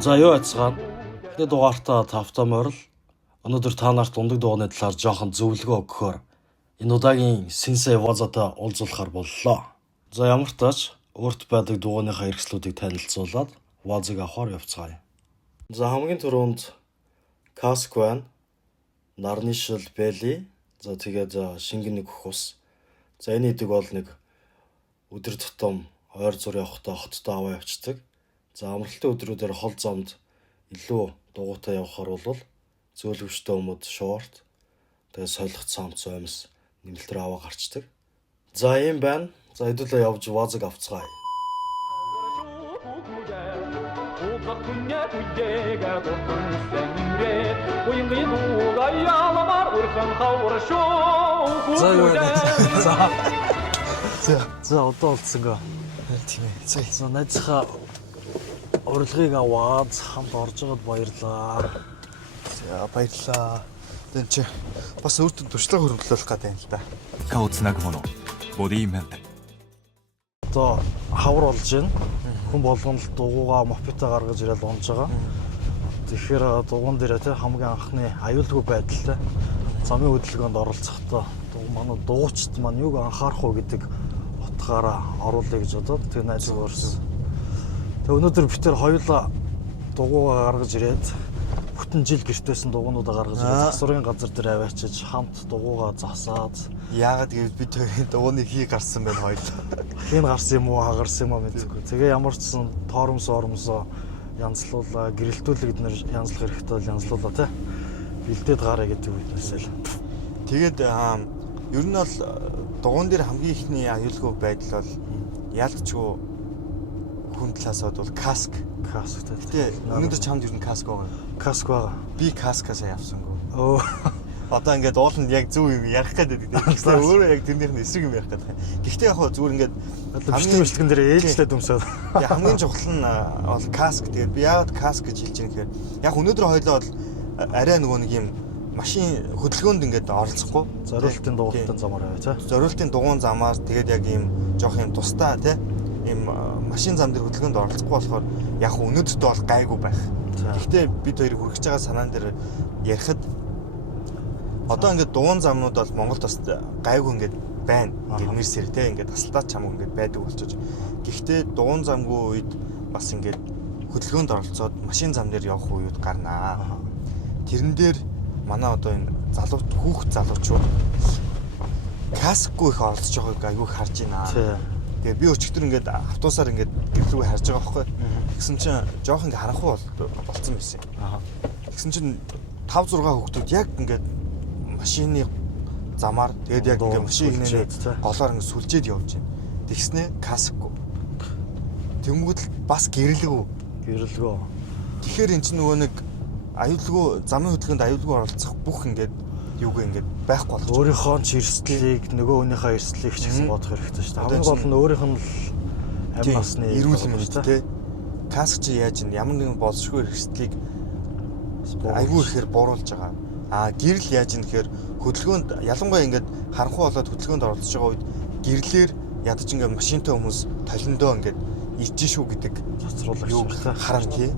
За юу яцгаана. Эхний дугаартаа тавтамаар л өнөөдөр та нарт ундаг дууны талаар жоохон зөвлөгөө өгөхөөр энэ удаагийн Синсей Вазатай уулзуулахаар боллоо. За ямар ч тач өөрт байдаг дууныхаа эрхслүүдийг танилцуулаад Вазыг авахар явцгаая. За хамгийн түрүүнд Каск байна. Нарны шил Бэли. За тэгээд шингэн нэг ус. За энэ идэг бол нэг өдөр тутам ойр зур явахдаа хоттой аваа явцдаг. За амралтын өдрүүдээр хол замд илүү дугуйтай явахаар бол зөөлөвчтэй өмд шорт тэгээ солих цамц оймс нэмэлтээр аваа гарчдаг. За ийм байна. За хэдүүлээ явж Вазыг авцгаая. За юу вэ? За одоо болцсонго. Тийм ээ. За найзхаа урилгыг аваад хамт орж байгаад баярлаа. За баярлаа. Тэн чи бас өөртөө туршлага хөрвүүлэх гэдэг юм л да. 顔をつなぐものボディメンテ Одоо хавар болж байна. Хүн болгон л дугуугаа мопита гаргаж ирээд унж байгаа. Тэгэхээр дугуун дээр те хамгийн анхны аюулгүй байдалтай замын хөдөлгөөнд оролцохдоо манай дуугчд маань юуг анхаарах уу гэдэг утгаараа оруулъя гэж бодоод тэг найз өөрсөн. Тэг өнөөдөр бид тэр хоёулаа дугуугаа гаргаж ирээд бүтэн жил гэртээсэн дугуунуудаа гаргаж ирээд засварын газар дээр аваачиж хамт дугуугаа засаад Яагаад гэвэл бид хоёрын дугууны хий гарсан байна хоёул. хийн гарсан юм уу хагарсан юм аа мэдгүй. Тэгээ ямар ч сан тоормсоо янзлуулаа, гэрэлтүүлэгд нэр янзлах хэрэгтэй бол янзлуулаа те. Бэлдээд гараа гэдэг үгнээсэл. Тэгээд ер нь бол дугуун дээр хамгийн ихний аюулгүй байдал бол ялцгүй хүн талаасаа бол каск. Касктай. Тэ өнөөдөр чамд ер нь каск байгаа. Каск байгаа. Би каскасаа явсангүй. Оо. Одоо ингээд ууланд яг зөв юм ярих гэдэг. Гэхдээ өөрөө яг тэрнийх нь эсрэг юм ярих гэдэг. Гэхдээ яг хоо зүгээр ингээд бичлэгэн дээр ээлжлээд өмсөд. Яг хамгийн чухал нь бол каск. Тэгээд би яагаад каск гэж хэлж байгаа юм гэхээр яг өнөөдөр хоёлоо бол арай нөгөө нэг юм машин хөдөлгөөнд ингээд оролцохгүй. Зориултын дугуйтан замаар аваа тий. Зориултын дугуун замаар тэгээд яг ийм жоох юм тусдаа тий ийм машин зам дээр хөдөлгөөнд оролцохгүй болохоор яг өнөөдөртөө бол гайгүй байх. Гэхдээ бид хоёрыг хүрэж байгаа санаан дээр ярихад одоо ингээд дугуун замнууд бол Монголд бас гайгүй ингээд байна. Ингээд мэрсэр тий ингээд тасалдаад чамаг ингээд байдаг болчихож. Гэхдээ дугуун замгүй үед бас ингээд хөдөлгөөнд оролцоод машин зам дээр явах үед гарнаа. Тэрэн дээр манай одоо энэ хүүхд залуучууд каскгүй их оролцож байгааг аюу харж байна. Тэгээ би өчигдөр ингээд автобусаар ингээд гэрлүүгээ харж байгаа байхгүй. Тэгсэн чинь жоох ингээд харанхуй болцсон байсан. Тэгсэн чинь 5 6 хүүхдүүд яг ингээд машины замаар тэгээд яг ингээд машины голоор ингээд сүлжээд явж байна. Тэгснэ каскгүй. Тэнгүүд л бас гэрэлгүй. Тэгэхээр эн чинь нөгөө нэг аюулгүй замын хөдөлгөөнд аюулгүй оролцох бүх ингээд юуг ингээд байхгүй болох. Өөрийнхөө ч эрсдлийг нөгөө хүнийхээ эрсдлийг ч гэсэн бодох хэрэгтэй шүү дээ. Хамгийн гол нь өөрийнх нь амь насны эрүүл мэнд тий. Каск чи яаж ин ямар нэгэн болшгүй эрсдлийг аюул ихээр бууруулж байгаа. Гэрэл яаж ин гэхээр хөдөлгөөнд ялангуяа ингээд харанхуй болоод хөдөлгөөнд оролцож байгаа үед гэрлэр ядаж ингээд машинтай хүмүүс толиндоо ингээд ичж шүү гэдэг цацруулагч харан тий.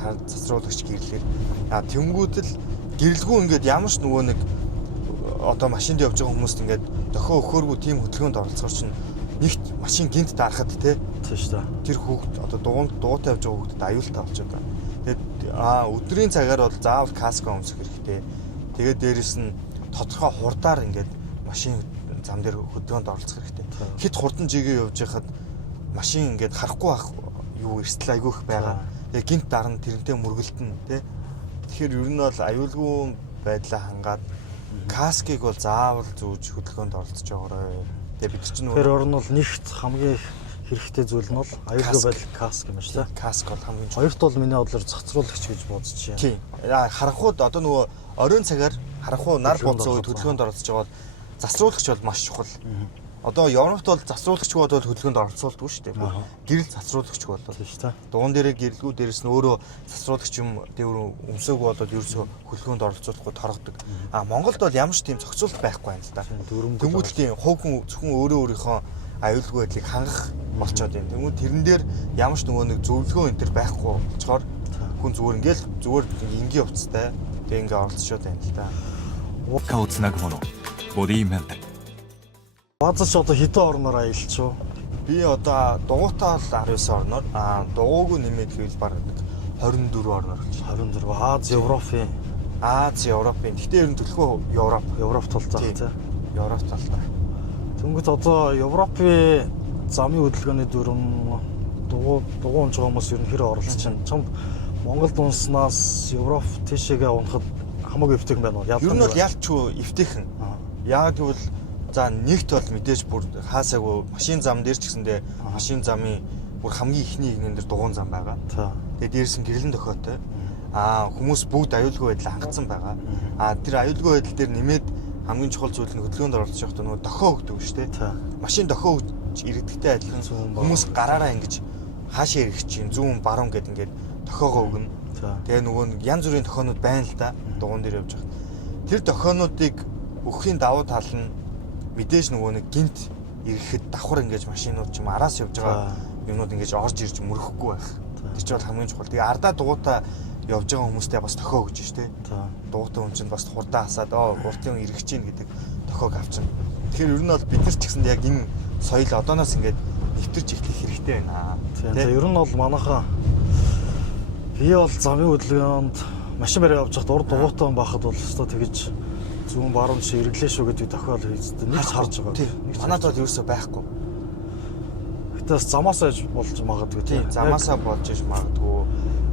Цацруулагч гэрлэр. Тэнгүүтэл гэрэлгүй ингээд ямар ч нөгөө нэг одоо машинд явж байгаа хүмүүст ингээд дохио өхөөргүй тийм хөдөлгөөнд оролцохор чинь нэгт машин гинт дарахад тий шүү дээ. Тэр хүүхд одоо дугуйтай явж байгаа хүүхдэд аюултай болчиход байна. Тэгээд өдрийн цагаар бол заавал каск өмсөх хэрэгтэй. Тэгээд дээрэс нь тодорхой хурдаар ингээд машин зам дээр хөдөлгөөнд оролцох хэрэгтэй. Хит хурдан жигээ явж байхад машин ингээд харахгүй байх юу эрсдэл айгүйх байгаа. Тэгээ гинт дарна тэрнтэй мөргөлтөн тий. Тэгэхээр ер нь бол аюулгүй байдлаа хангаад каскыг бол заавал зүүж хөдөлгөөнд оролцож байгаарай. Тэгээ бид чинь тэр орн бол нэгт хамгийн хэрэгтэй зүйл нь бол аюулгүй байдал каск юм шүү дээ. Каск бол хамгийн чухал. Хоёрт бол миний бодлоор цацруулагч гэж бодож байна. Тийм. Харанхууд одоо нөгөө оройн цагаар харанхуу нар бууцсан үед хөдөлгөөнд оролцож байгаа бол засруулагч бол маш чухал. Одоо Европт бол засруулагчгүй бол хөдөлгөөнд оролцуулдаг шүү дээ. Гэрэл засруулагчгүй болоод тийм шүү дээ. Дугуун дээрээ гэрэлгүй дээрээс нь өөрөө засруулагч юм дээр өмсөөгүй болоод ерөөсөө хөдөлгөөнд оролцуулахгүй торгодог. Монголд бол ямар ч тийм зохицуулалт байхгүй юм л да. Тэнгүүд тийм хувь хүн зөвхөн өөрөө өөрийнхөө аюулгүй байдлыг хангах болчоод байна. Тэнгүүд тэрэн дээр ямар ч нөгөө нэг зөвлөгөө энэ төр байхгүй болчоор хүн зүгээр ингээл зүгээр энгийн хувцастай тэгээ ингээ оролцоод байна л да. 顔をつなぐものボディメンテ Базар ч одоо хэдэн орноор аялч уу? Би одоо дугуйтаа бол 19 орноор дугуйг нэмээд гэвэл баг 24 орноор болж байна. 24 Аз, Европын, Аз, Европын. Гэхдээ ер нь төлхөө Европ толцоох Тийм. тий. Европ талтай. Тэнгүүт одоо Европын замын хөдөлгөөний дүрм дугуйж байгаа хүмүүс ер нь хэр оролцож байна? Чамд Монголд унснаас Европ тийшээгээ унахад хамаагүй эвтэйхэн байна уу? Ер нь бол ялчгүй эвтэйхэн. Яг гэвэл за нэгт бол мэдээж бүр хаасаагүй машин зам дээр ч гэсэндээ машин замын бүр хамгийн ихний игнэн дээр дугуйн зам байгаа. За. Тэгээд дээрс нь гэрлэн дохиотой. Хүмүүс бүгд аюулгүй байдал хангацсан байгаа. Тэр аюулгүй байдал дээр нэмээд хамгийн чухал зүйл нь хөдөлгөөнд оролцож явахдаа нөгөө дохио өгдөг шүү дээ. За. Машин дохио өгч иргэдэгтэй адилхан хүмүүс гараараа ингэж хаашаа ирэх чинь зүүн баруун гэд ингээд дохиогоо өгнө. За. Тэгээ нөгөө нэг янз бүрийн дохионууд байна л да. Дугуун дээр явж байгаа. Тэр дохионуудыг өгөхийн давуу тал нь мэдээж нөгөө нэг гинт ирэхэд давхар ингэж машинууд ч юм араас явж байгаа юмнууд ингэж орж ирж мөрөхгүй байх. Тэр чинь бол хамгийн чухал. Тэгээ ардаа дугуйтаа явж байгаа хүмүүстээ бас дохио өгч штэ. За. Дугуйтай хүн чинь бас хурдаа хасаад уртын хүн ирэх чинь гэдэг дохиог авчна. Тэгэхээр ер нь бол бид нар ч гэсэн яг энэ соёл одооноос ингэж нэвтэрч эхлэх хэрэгтэй байна. За ер нь бол манайхаа би бол замын хөдөлгөөнд машин бариа явж хад урд дугуйтай байхад бол өстой тэгэж зүүн баруун чи эргэлээ шүү гэдэг тохиол хийдэг. Нэг ч харж байгаа. Тийм. Манайд бол ерөөсөө байхгүй. Гэтэ бас замаас аж болж магадгүй Тийм. Замаасаа болж иж магадгүй.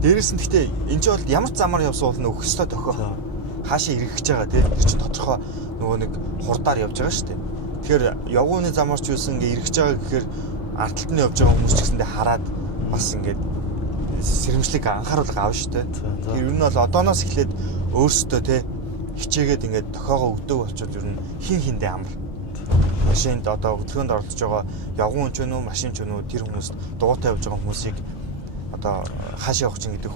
Дээрээс нь гэхдээ энэ ч бол ямар ч замаар явсан бол нөх өстой дохио. Хаашаа ирэх гэж байгаа тийм. Тэр чинь тодорхой нөгөө нэг хурдаар явж байгаа шүү дээ. Тэгэхээр явгууны замаар ч юусэн ингээ ирэх гэж байгаа гэхээр ардталт нь явж байгаа хүмүүс ч гэсэндээ хараад бас ингээд сэрэмжлэг анхааруулга авна шүү дээ. Тэр ер нь бол одооноос эхлээд өөрсдөө те хичээгээд ингээд дохиогоо өгдөг болчиход ер нь хин хиндээ амар. Машинд одоо хөдөлгөөнд оролцож байгаа явгуун ч нү машин ч нү тэр хүмүүс дугуйтай явж байгаа хүмүүсийг одоо хаашаа явах чинь гэдэг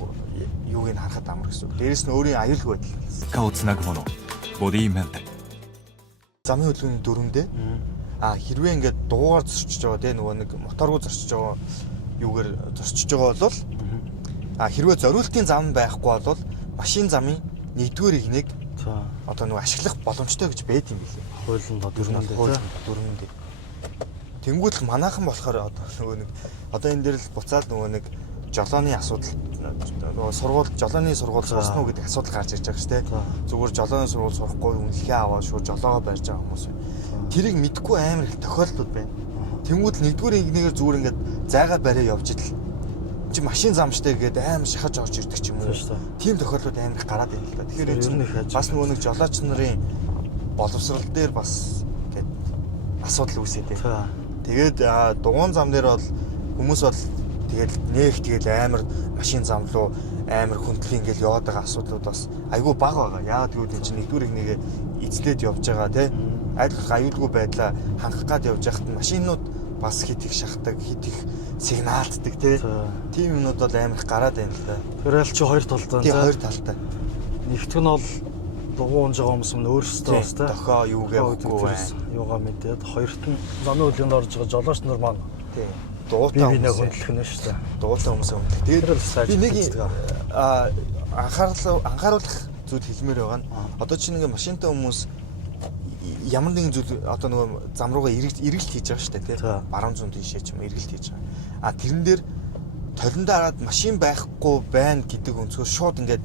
юуг нь харахад амар гэсэн. Дээрээс нь өөрийн аюулгүй байдал. 顔をつなぐものボディメンテ Замын хөдөлгөөний дүрмдээ хэрвээ ингээд дугуугаар зорчиж байгаа те нөгөө нэг моторгүй зорчиж байгаа юугаар зорчиж байгаа бол хэрвээ зориултын зам байхгүй бол машин замын нэгдүгээр игнийг одоо нөгөө ашиглах боломжтой гэж байд юм билээ. хуулинд дүрмэндээ Дүрмэндээ. Тэнгүүд л манайхан болохоор одоо нөгөө нэг одоо энэ дээр л буцаад нөгөө нэг жолооны асуудал нөгөө жолооны сургууль сурсан уу гэдэг асуудал гарч ирж байгаа шүү дээ. Зүгээр жолооны сургууль сурахгүй үнэлгээ аваад шууд жолоогоо барьж байгаа хүмүүс байна. Тэрийг мэдгүй амар их тохиолдол байна. Тэнгүүд л нэгдүгээр игнийгээр зүгээр ингээд зайгаа бариа явж идэл чи машин замштай гээд амар шахаж орж ирдэг ч юм уу. Тийм тохиолдлууд амар их гараад байна л да. Тэгэхээр энэ бас нөгөө нэг жолооч нарын боловсрал дээр бас гээд асуудал үүсэтэй. Тэгээд дугуун зам дээр бол хүмүүс бол тэгээд нээх тэгээд амар машин зам руу амар хүндлэн ингээл яваад байгаа асуудлууд бас айгүй бага байгаа. Яагаад гэвэл энэ чинь нэгдүгээр игнийгээ эзлээд явж байгаа тий. Айлгах аюулгүй байдлаа хангах гад явж байхад машинууд бас хит их шахдаг, хит их сигналддаг тий. Тийм юмнууд бол амар их гараад байна л да. Тэр аль чи хоёр талтай. Тийм хоёр талтай. Нэгтгэх нь бол дугуйж байгаа хүмүүс нь өөрсдөө бас тий. Дохоо юугээ өгөхгүй байна. Юугаа мэдээд хоёрт нь замын хөдөлгөөнд орж байгаа жолооч нар маань тий. Дугуйтай хүмүүс хөндлөх нь шүү дээ. Дугуйтай хүмүүс хөндлөх. Тэгээд би нэг анхааруулах зүйл хэлмээр байгаа нь одоо чинь ингээ машинтай хүмүүс ямар нэгэн зүйл одоо нөгөө зам руугаа эргэлт хийж байгаа шүү дээ тий. Баруун зүүн тийшээ ч юм эргэлт хийж байгаа. Тэрэн дээр толиндоо хараад машин байхгүй байна гэдэг өнцгөөс шууд ингээд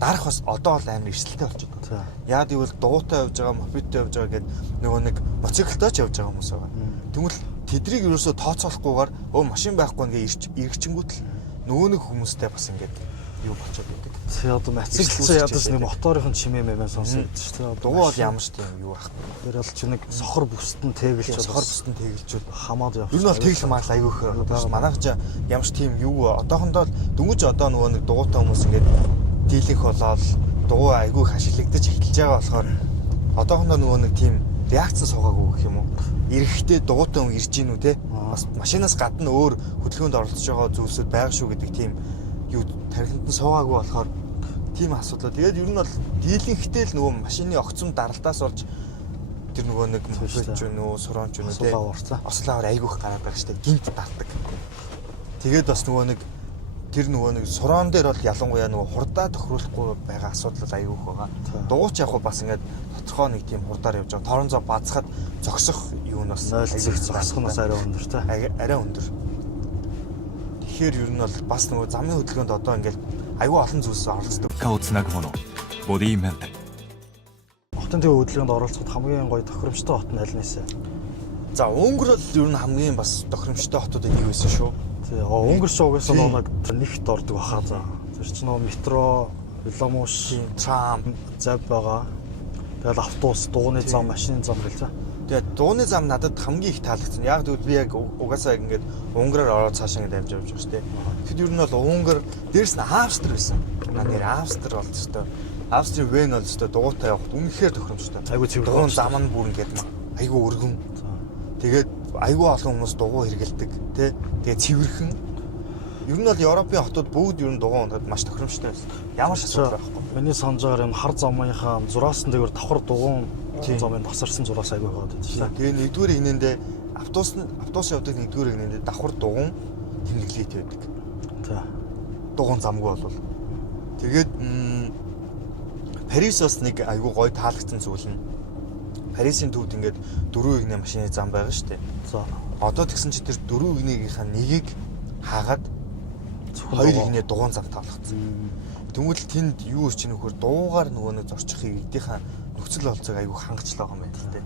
дарах бас одоо бол амар эрсдэлтэй болчиход байна. Яад гэвэл дугуйтай явж байгаа, мопедтэй явж байгаа гэдэг нөгөө нэг моциклтай ч явж байгаа хүмүүс байгаа. Тэгвэл тэдрийг ерөөсөө тооцоолохгүйгээр машин байхгүй ингээ иргэчингүүт л нөгөө нэг хүмүүстэй бас ингээд юу болчиход байдаг. Тий одоо моциклцээ ядаж нэг моторын чимээ мэмээ сонсоод шүү дээ. Дугуй бол ямар ч тийм юу байхгүй. Тэр бол чи нэг сохор бүстэн тэгэлж сохор бүстэн тэгэлжүүд хамаад явах. Ер нь бол тэглэх маал айгүйх байна. Манайх ямар ч тийм юу одоохондоо дөнгөж одоо нөгөө нэг дугуйтай хүмүүс ингээд дийлэнх болоод дугуй айгүйх ашиглагдаж эхэлж байгаа болохоор одоохондоо нөгөө нэг тийм реакц суугаагүй гэх юм уу. Ирэхдээ дугуйтай хүн ирж гинүү те. Бас машинаас гадна өөр хөдөлгөөнд оролцож байгаа зүйлсүүд байгаа шүү гэдэг тийм юу тархинд нь суугаагүй болохоор тийм асуудал. Тэгээд ер нь бол дийлэнхтэй л нөгөө машины огцом даралтаас болж тэр нөгөө нэг мөфөж ч нөө сурон ч нөө те. Ослоор айгүйх гараад байгаа штэ. Гинт дартаг. Тэгээд бас нөгөө нэг тэр нөгөө нэг сураан дээр бол ялангуяа нөгөө хурдаа тохируулахгүй байгаа асуудал аюух байгаа. Дугуйч яг бас ингээд тодорхой нэг тийм хурдаар явж байгаа. Торон зоо базахад зогсох юу нь бас зогсох нь бас арай өндөр те. Арай өндөр. Тэгэхээр ер нь бол бас нөгөө замын хөдөлгөөнд одоо ингээд аюу олон зүйлс оролцдог. 顔をつなぐものボディメンタル Хотын төв хөдөлгөөнд оролцоход хамгийн гоё тохиромжтой хот нь аль нэсэ? За Өнгөр бол ер нь хамгийн бас тохиромжтой хотууд нэг байсан шүү. Тий, Өнгөр ч угаасаа нэг нэгт ордог баха за. Тэр чинь нөгөө метро, веломуш, Трам, зав байгаа. Тэгэл автобус, дууны зам, машины зам гэлээ. Тэгээд дууны зам надад хамгийн их таалагдсан. Яг тэгвэл би яг угаасаа ингээд Унгараар ороод цаашаа ингээд авч явж байгаа шүү дээ. Тэгэд ер нь бол Унгар дээрс нь Австри байсан. Нэр Австри бол өстой. Австри Вен бол өстой дугуйтай явахд үнэхээр тохиромжтой. Айгу цэвэр дугуйн зам нь бүр ингээд айгу өргөн. Тэгээд айгу олон хүмүүс дугуй хэрэгэлдэг тий. Тэгээд цэвэрхэн. Ер нь бол Европын хотууд бүгд ер нь дугуй унахад маш тохиромжтой байсан. Ямар ч асуудал байхгүй. Миний санджаар энэ хар замынхаа зураас нь дэгээр давхар дугуйн замын тасарсан зураас айгу хаад байдаг шүү. Тэгээд нэгдүгээр игнэндээ автобус явдаг нэгдүгээр игнэндээ давхар дугуйн тэмдэглэлтэй байдаг. Тий. Дугуйн замгүй болвол. Тэгээд Парис бас нэг айгу гоё таалагдсан зүйл нь. Парисын төвд ингээд 4 игнэ машины зам байгаа шүү дээ. За. Одоо тэгсэн чи тэр 4 игнийхээ нэгийг хаагаад 2 игнэ дугуйн зам таалагдсан. Тэгвэл тэнд юу ч нөхөр дуугаар нөгөө нэг зорчих игдийнхаа нөхцөл болцоог айгу хангацлаа юм байна л дээ.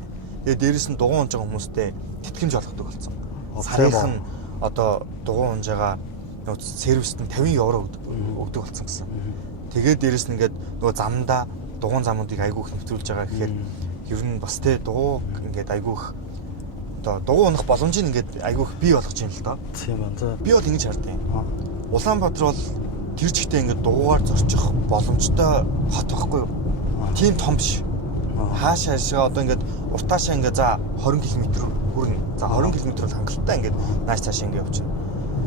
Тэгээд дээрэс нь дугуйн унж байгаа хүмүүстэй тэтгэмж олгодог болсон. Сарийнх нь одоо дугуйн унж байгаа нөгөө сервист нь 50 евро өгдөг болсон гэсэн. Тэгээд дээрэс нь ингээд нөгөө замдаа дугуйн замуудыг айгу их нэвтрүүлж байгаа гэхээр ер нь бас тэ дугуй ингээд айгу их одоо дугуй унах боломжийг ингээд айгу их бий болгож юм л доо. Тийм байна. Би бол ингэж хардیں۔ Улаанбаатар бол тэр жигтэй ингээд дугуйгаар зорчих боломжтой хот байхгүй юу? Тийм том биш. Хаашаа одоо ингээд уртаашаа ингээд за 20 км хүрнэ. За 20 км бол хангалттай ингээд нааш цааш ингээд явчихна.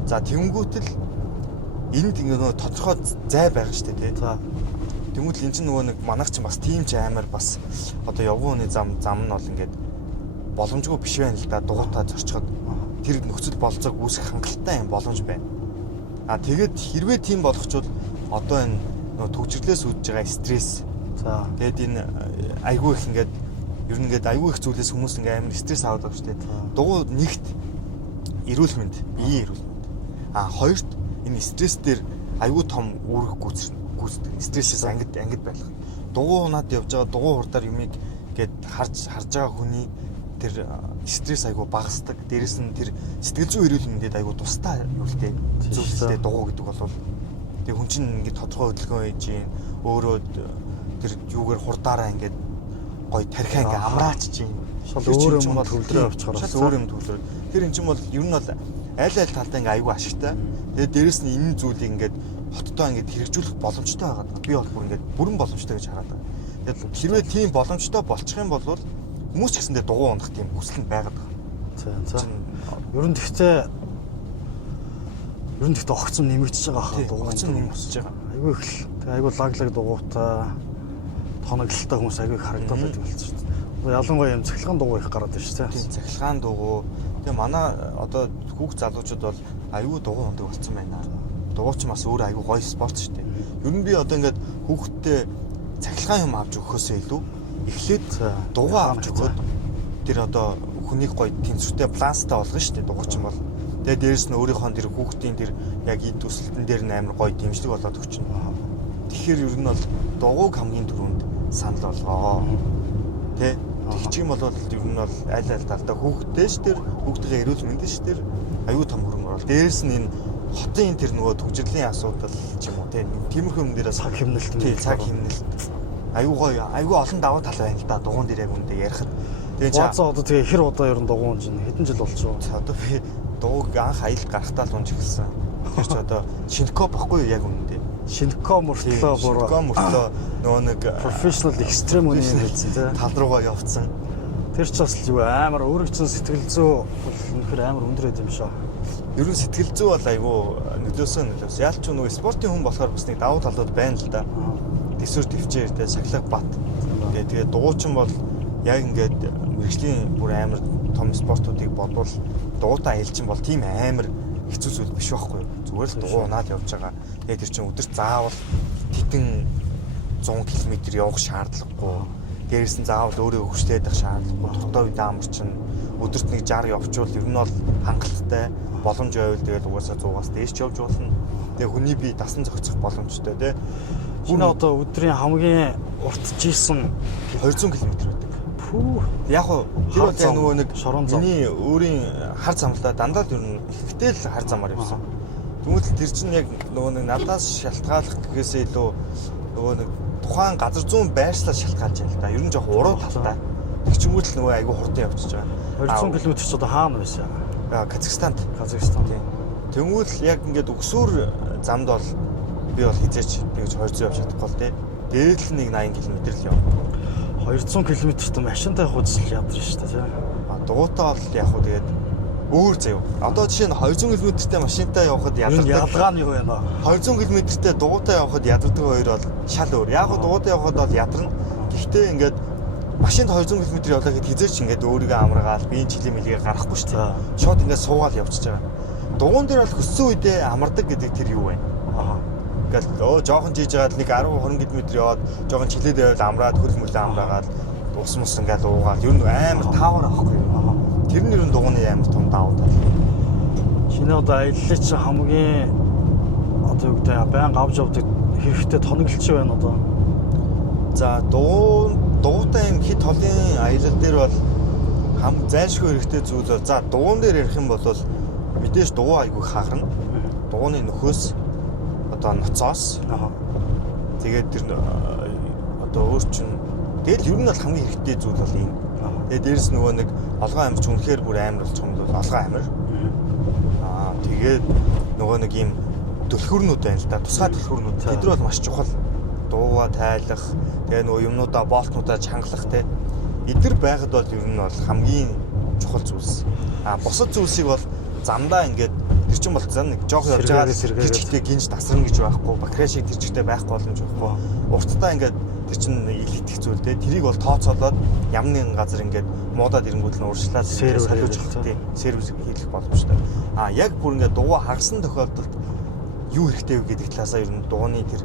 За тэнгүүтэл энд ингээд нөгөө тодорхой зай байгаа шүү дээ тий. За. Тэнгүүтэл эн чинь нөгөө нэг манайх чинь бас тийм ч аймаар бас одоо явган хүний зам нь бол ингээд боломжгүй биш байна л да. Дугуйтаа зорчход тэр нөхцөл болцоог үүсгэх хангалттай юм боломж байна. А тэгээд хэрвээ тийм болгочвол одоо энэ нөгөө төгжрлээс үүдж байгаа стресс. За. Тэгээд энэ айгүй их ингээд ер нь ингээд айгүй их зүйлээс хүмүүс ингээд амар стресс аваад байгаа шүү дээ. Дугуй нэгт эрүүл мэнд, биеийн эрүүл мэнд. А хоёрт энэ стресс дээр айгүй том үүрэг гүйцэтгэх. Стрессээс ангид байх. Дугуй унаад явж байгаа дугуй хурдаар юмыг ингээд харж байгаа хүний тэр стресс айгүй багасдаг. Дээрэс нь тэр сэтгэл зүйн эрүүл мэндэд айгүй тустай юу л дээ. Зүйлстэй дугуй гэдэг бол тэг хүн чинь ингээд тодорхой хөдөлгөөн хийж юм. Өөрөө тэр юугаар хурдаараа ингээд гоё тархиа ингээд амраач чинь. Шал өөр юм бол төвлөрөө авчихаар. Шал өөр юм төвлөрөө. Тэр эн чинь бол ер нь бол аль талдаа ингээд айгүй ашигтай. Тэгээд дээрэс нь энэ зүйлийг ингээд хоттоо ингээд хэрэгжүүлэх боломжтой байгаа. Би бол бүр ингээд бүрэн боломжтой гэж хараад байна. Тэгээд хэрвээ тийм боломжтой болчих юм бол хүмүүс ч гэсэндээ дугуй унах тийм хүсэл нь байгаад байгаа. За. Ер нь тэгтээ огцом нэмэгдэж байгаа хаа дугуй. Огцом нэмэгдэж байгаа. Айгүй их л. Тэгээ айгүй лаглаг дугуйтай тоноглолтой хүмүүс айгүй их харагдаад байдаг болсон шүү дээ. Ялангуяа юм цахилгаан дугуй их гараад байна шүү дээ. Тийм цахилгаан дугуй. Тэгээ манай одоо хүүхд залуучууд бол айгүй дугуй ундаг болсон байна. Дугуй ч бас өөр айгүй гоё спорт шүү дээ. Ер нь би одоо ингээд хүүхдтэй цахилгаан юм авч өгөхөөсөө илүү эхлээд дугуй авч өгөөд тэр одоо хүнийг гоё тэнцвэртэй пласттай болгоно шүү дээ дугуй ч юм бол. Тэгээ дээрэс нь өөрийнхөө тэр хүүхдийн тэр яг эд төсөлтөн дээр нь амар гоё дэмжлэг болоод өгч байна. Тэгэхээр ер нь бол дугуйг хамгийн түрүүнд санал болгоо. Тэ тэгчих юм бол ер нь бол аль талдаа хүүхдтэй ш тэр хүүхдийн эрүүл мэндэ ш тэр аюу том хөрөнгө оруулалт. Дээрэс нь энэ хотын тэр нөгөө төгжрлийн асуудал ч юм уу тэ тиймэрхүү юм дээрээ цаг хэмнэлт цаг хэмнэлт аюу гоё аюу олон давуу тал байна л да дугуун дээр яг үндэ ярихад. Тэгээ цаазаа одоо тэгээ хэр удаа ер нь дугуун чинь хэдэн жил болчихоо. Одоо би дугуйг анх аялал гарахтаа л унж эхэлсэн. Тэр ч одоо шинко баггүй яг үндэ. Шинко мөртлөө нөгөө нэг профешнл экстрем үний хэлсэн тий. Тал руугаа явцсан. Тэр ч бас юу амар өөрөг чинь сэтгэл зүй үнэхээр амар өндөр байд юм шээ. Ер нь сэтгэл зүй бол айгүй нөлөөсөн. Яалч нөгөө спортын хүн болохоор бас нэг давуу талууд байна л да. Тэсвэр төвчээр тэ сахилга бат. Тэгээд дугуйчин бол яг ингээд мэрэгжлийн бүр амар том спортуудыг бодвол дугуйтаа аялчин бол тийм амар хэцүү зүйл биш байхгүй юу? Зүгээр л дугуй унаад явж байгаа. Тэгээд тэр чинь өдөрт заавал титэн 100 км явах шаардлагагүй. Дээрээс нь заавал өөрөө хөшлээд байх шаардлагагүй. Дотоо үедээ амар чинь өдөрт нэг 60 явчвал ер нь бол хангалттай боломж байвал тэгээд угаасаа 100-аас дээш явж болно. Тэгээд хүний бие дасан зохицох боломжтой тий. Энэ одоо өдрийн хамгийн урт жийсэн 200 км байдаг. Пүү. Яг уу тэр бол яг нөгөө нэг шорон зам. миний өөрийн хар замлаа дандаа ер нь ихтэй л хар замаар явсан. Тэгвэл тэр чинь яг нөгөө нэг надаас шалтгааллах гэхээсээ илүү нөгөө нэг тухайн газар зүүн байршлаа шалтгаалж байна л да. Ер нь жоох уруу талтай. Тэг ч юм уу л нөгөө айгүй хурдан явчихж байгаа. 200 км ч одоо хаана байсан? Казахстанд. Казахстан. Тэгвэл яг ингээд өгсөөр замд бол би бол хизээч тэгж 200 явж чадахгүй л дээ. Дээд л нэг 80 км л яв. 200 км-т машинтай явах үзэл ядарч шүү дээ тийм. Дугуйтаа бол яг хуу тэгээд өөр заяа. Одоо жишээ нь 200 км-тэй машинтай явхад ядардаг. Ялгаа нь юу вэ? 200 км-тэй дугуйтаа явхад ядардаг хоёр бол шал өөр. Яг хуу дугуйтаа явхад бол ядарна. Гэхдээ ингээд машинд 200 км явлаа гэхэд хизээч ингээд өөрийгөө амраагаал биеийн чиглэл мэлгээ гарахгүй шүү дээ. Шууд ингээд суугаад явчихж байгаа. Дугуун дээр бол хөссөн үедээ амардаг гэдэг тэр юу вэ? Ингээл жоохон жийж жагаад нэг 10 20 км яваад жоохон чилээд байвал амраад хөл мөлөө амраагаад ус мус ингээл уугаад ер нь амар таавар авахгүй юу. Тэр нь ер нь дугууны амар том давуу тал. Шинэ одоо аяллаа чи хамгийн одоо юу гэдэг байнга авч явдаг хэрэгтэй тоноглолч байна одоо. За дугуйтай юм хит холын аялал дээр бол зайлшгүй хэрэгтэй зүйл бол за дугуун дээр ярих юм бол мэдээж дугуй айгүй хаагрна. Дугууны нөхөөс одоо ноцоос тэгээд тэр одоо өөр чинь тэгэл ер нь бол хамгийн хэрэгтэй зүйл бол энэ. Тэгээд дээрэс нөгөө нэг олгон амирч үнэхээр бүр амар болчих юм бол олгон амир. Тэгээд нөгөө нэг ийм түлхүүрнүүд байна л да. Тусгай түлхүүрнүүд. Тэд нар бол маш чухал. Дууга тайлах, тэгээ нөгөө юмнуудаа болтнуудаа чангалах те. Эдгэр байхад бол ер нь бол хамгийн чухал зүйлс. Бусад зүйлсийг бол замдаа ингээд тэр чинь бол зан нэг жоох явж байгаа гिचгтэй гинж тасрна гэж байхгүй. Бактериа шиг тэр чигтэй байх боломж байхгүй. Урттаа ингээд тэр чинь илтгэх зүйл те. Тэрийг бол тооцоолоод ямар нэгэн газар ингээд муудаад ирэнгүүт нь ууршлаад солиуж авах тийм сервис хийх боломжтой. Яг бүр ингээд дугуй хагасан тохиолдолд юу хэрэгтэй вэ гэдэг талаасаа ер нь дугууны тэр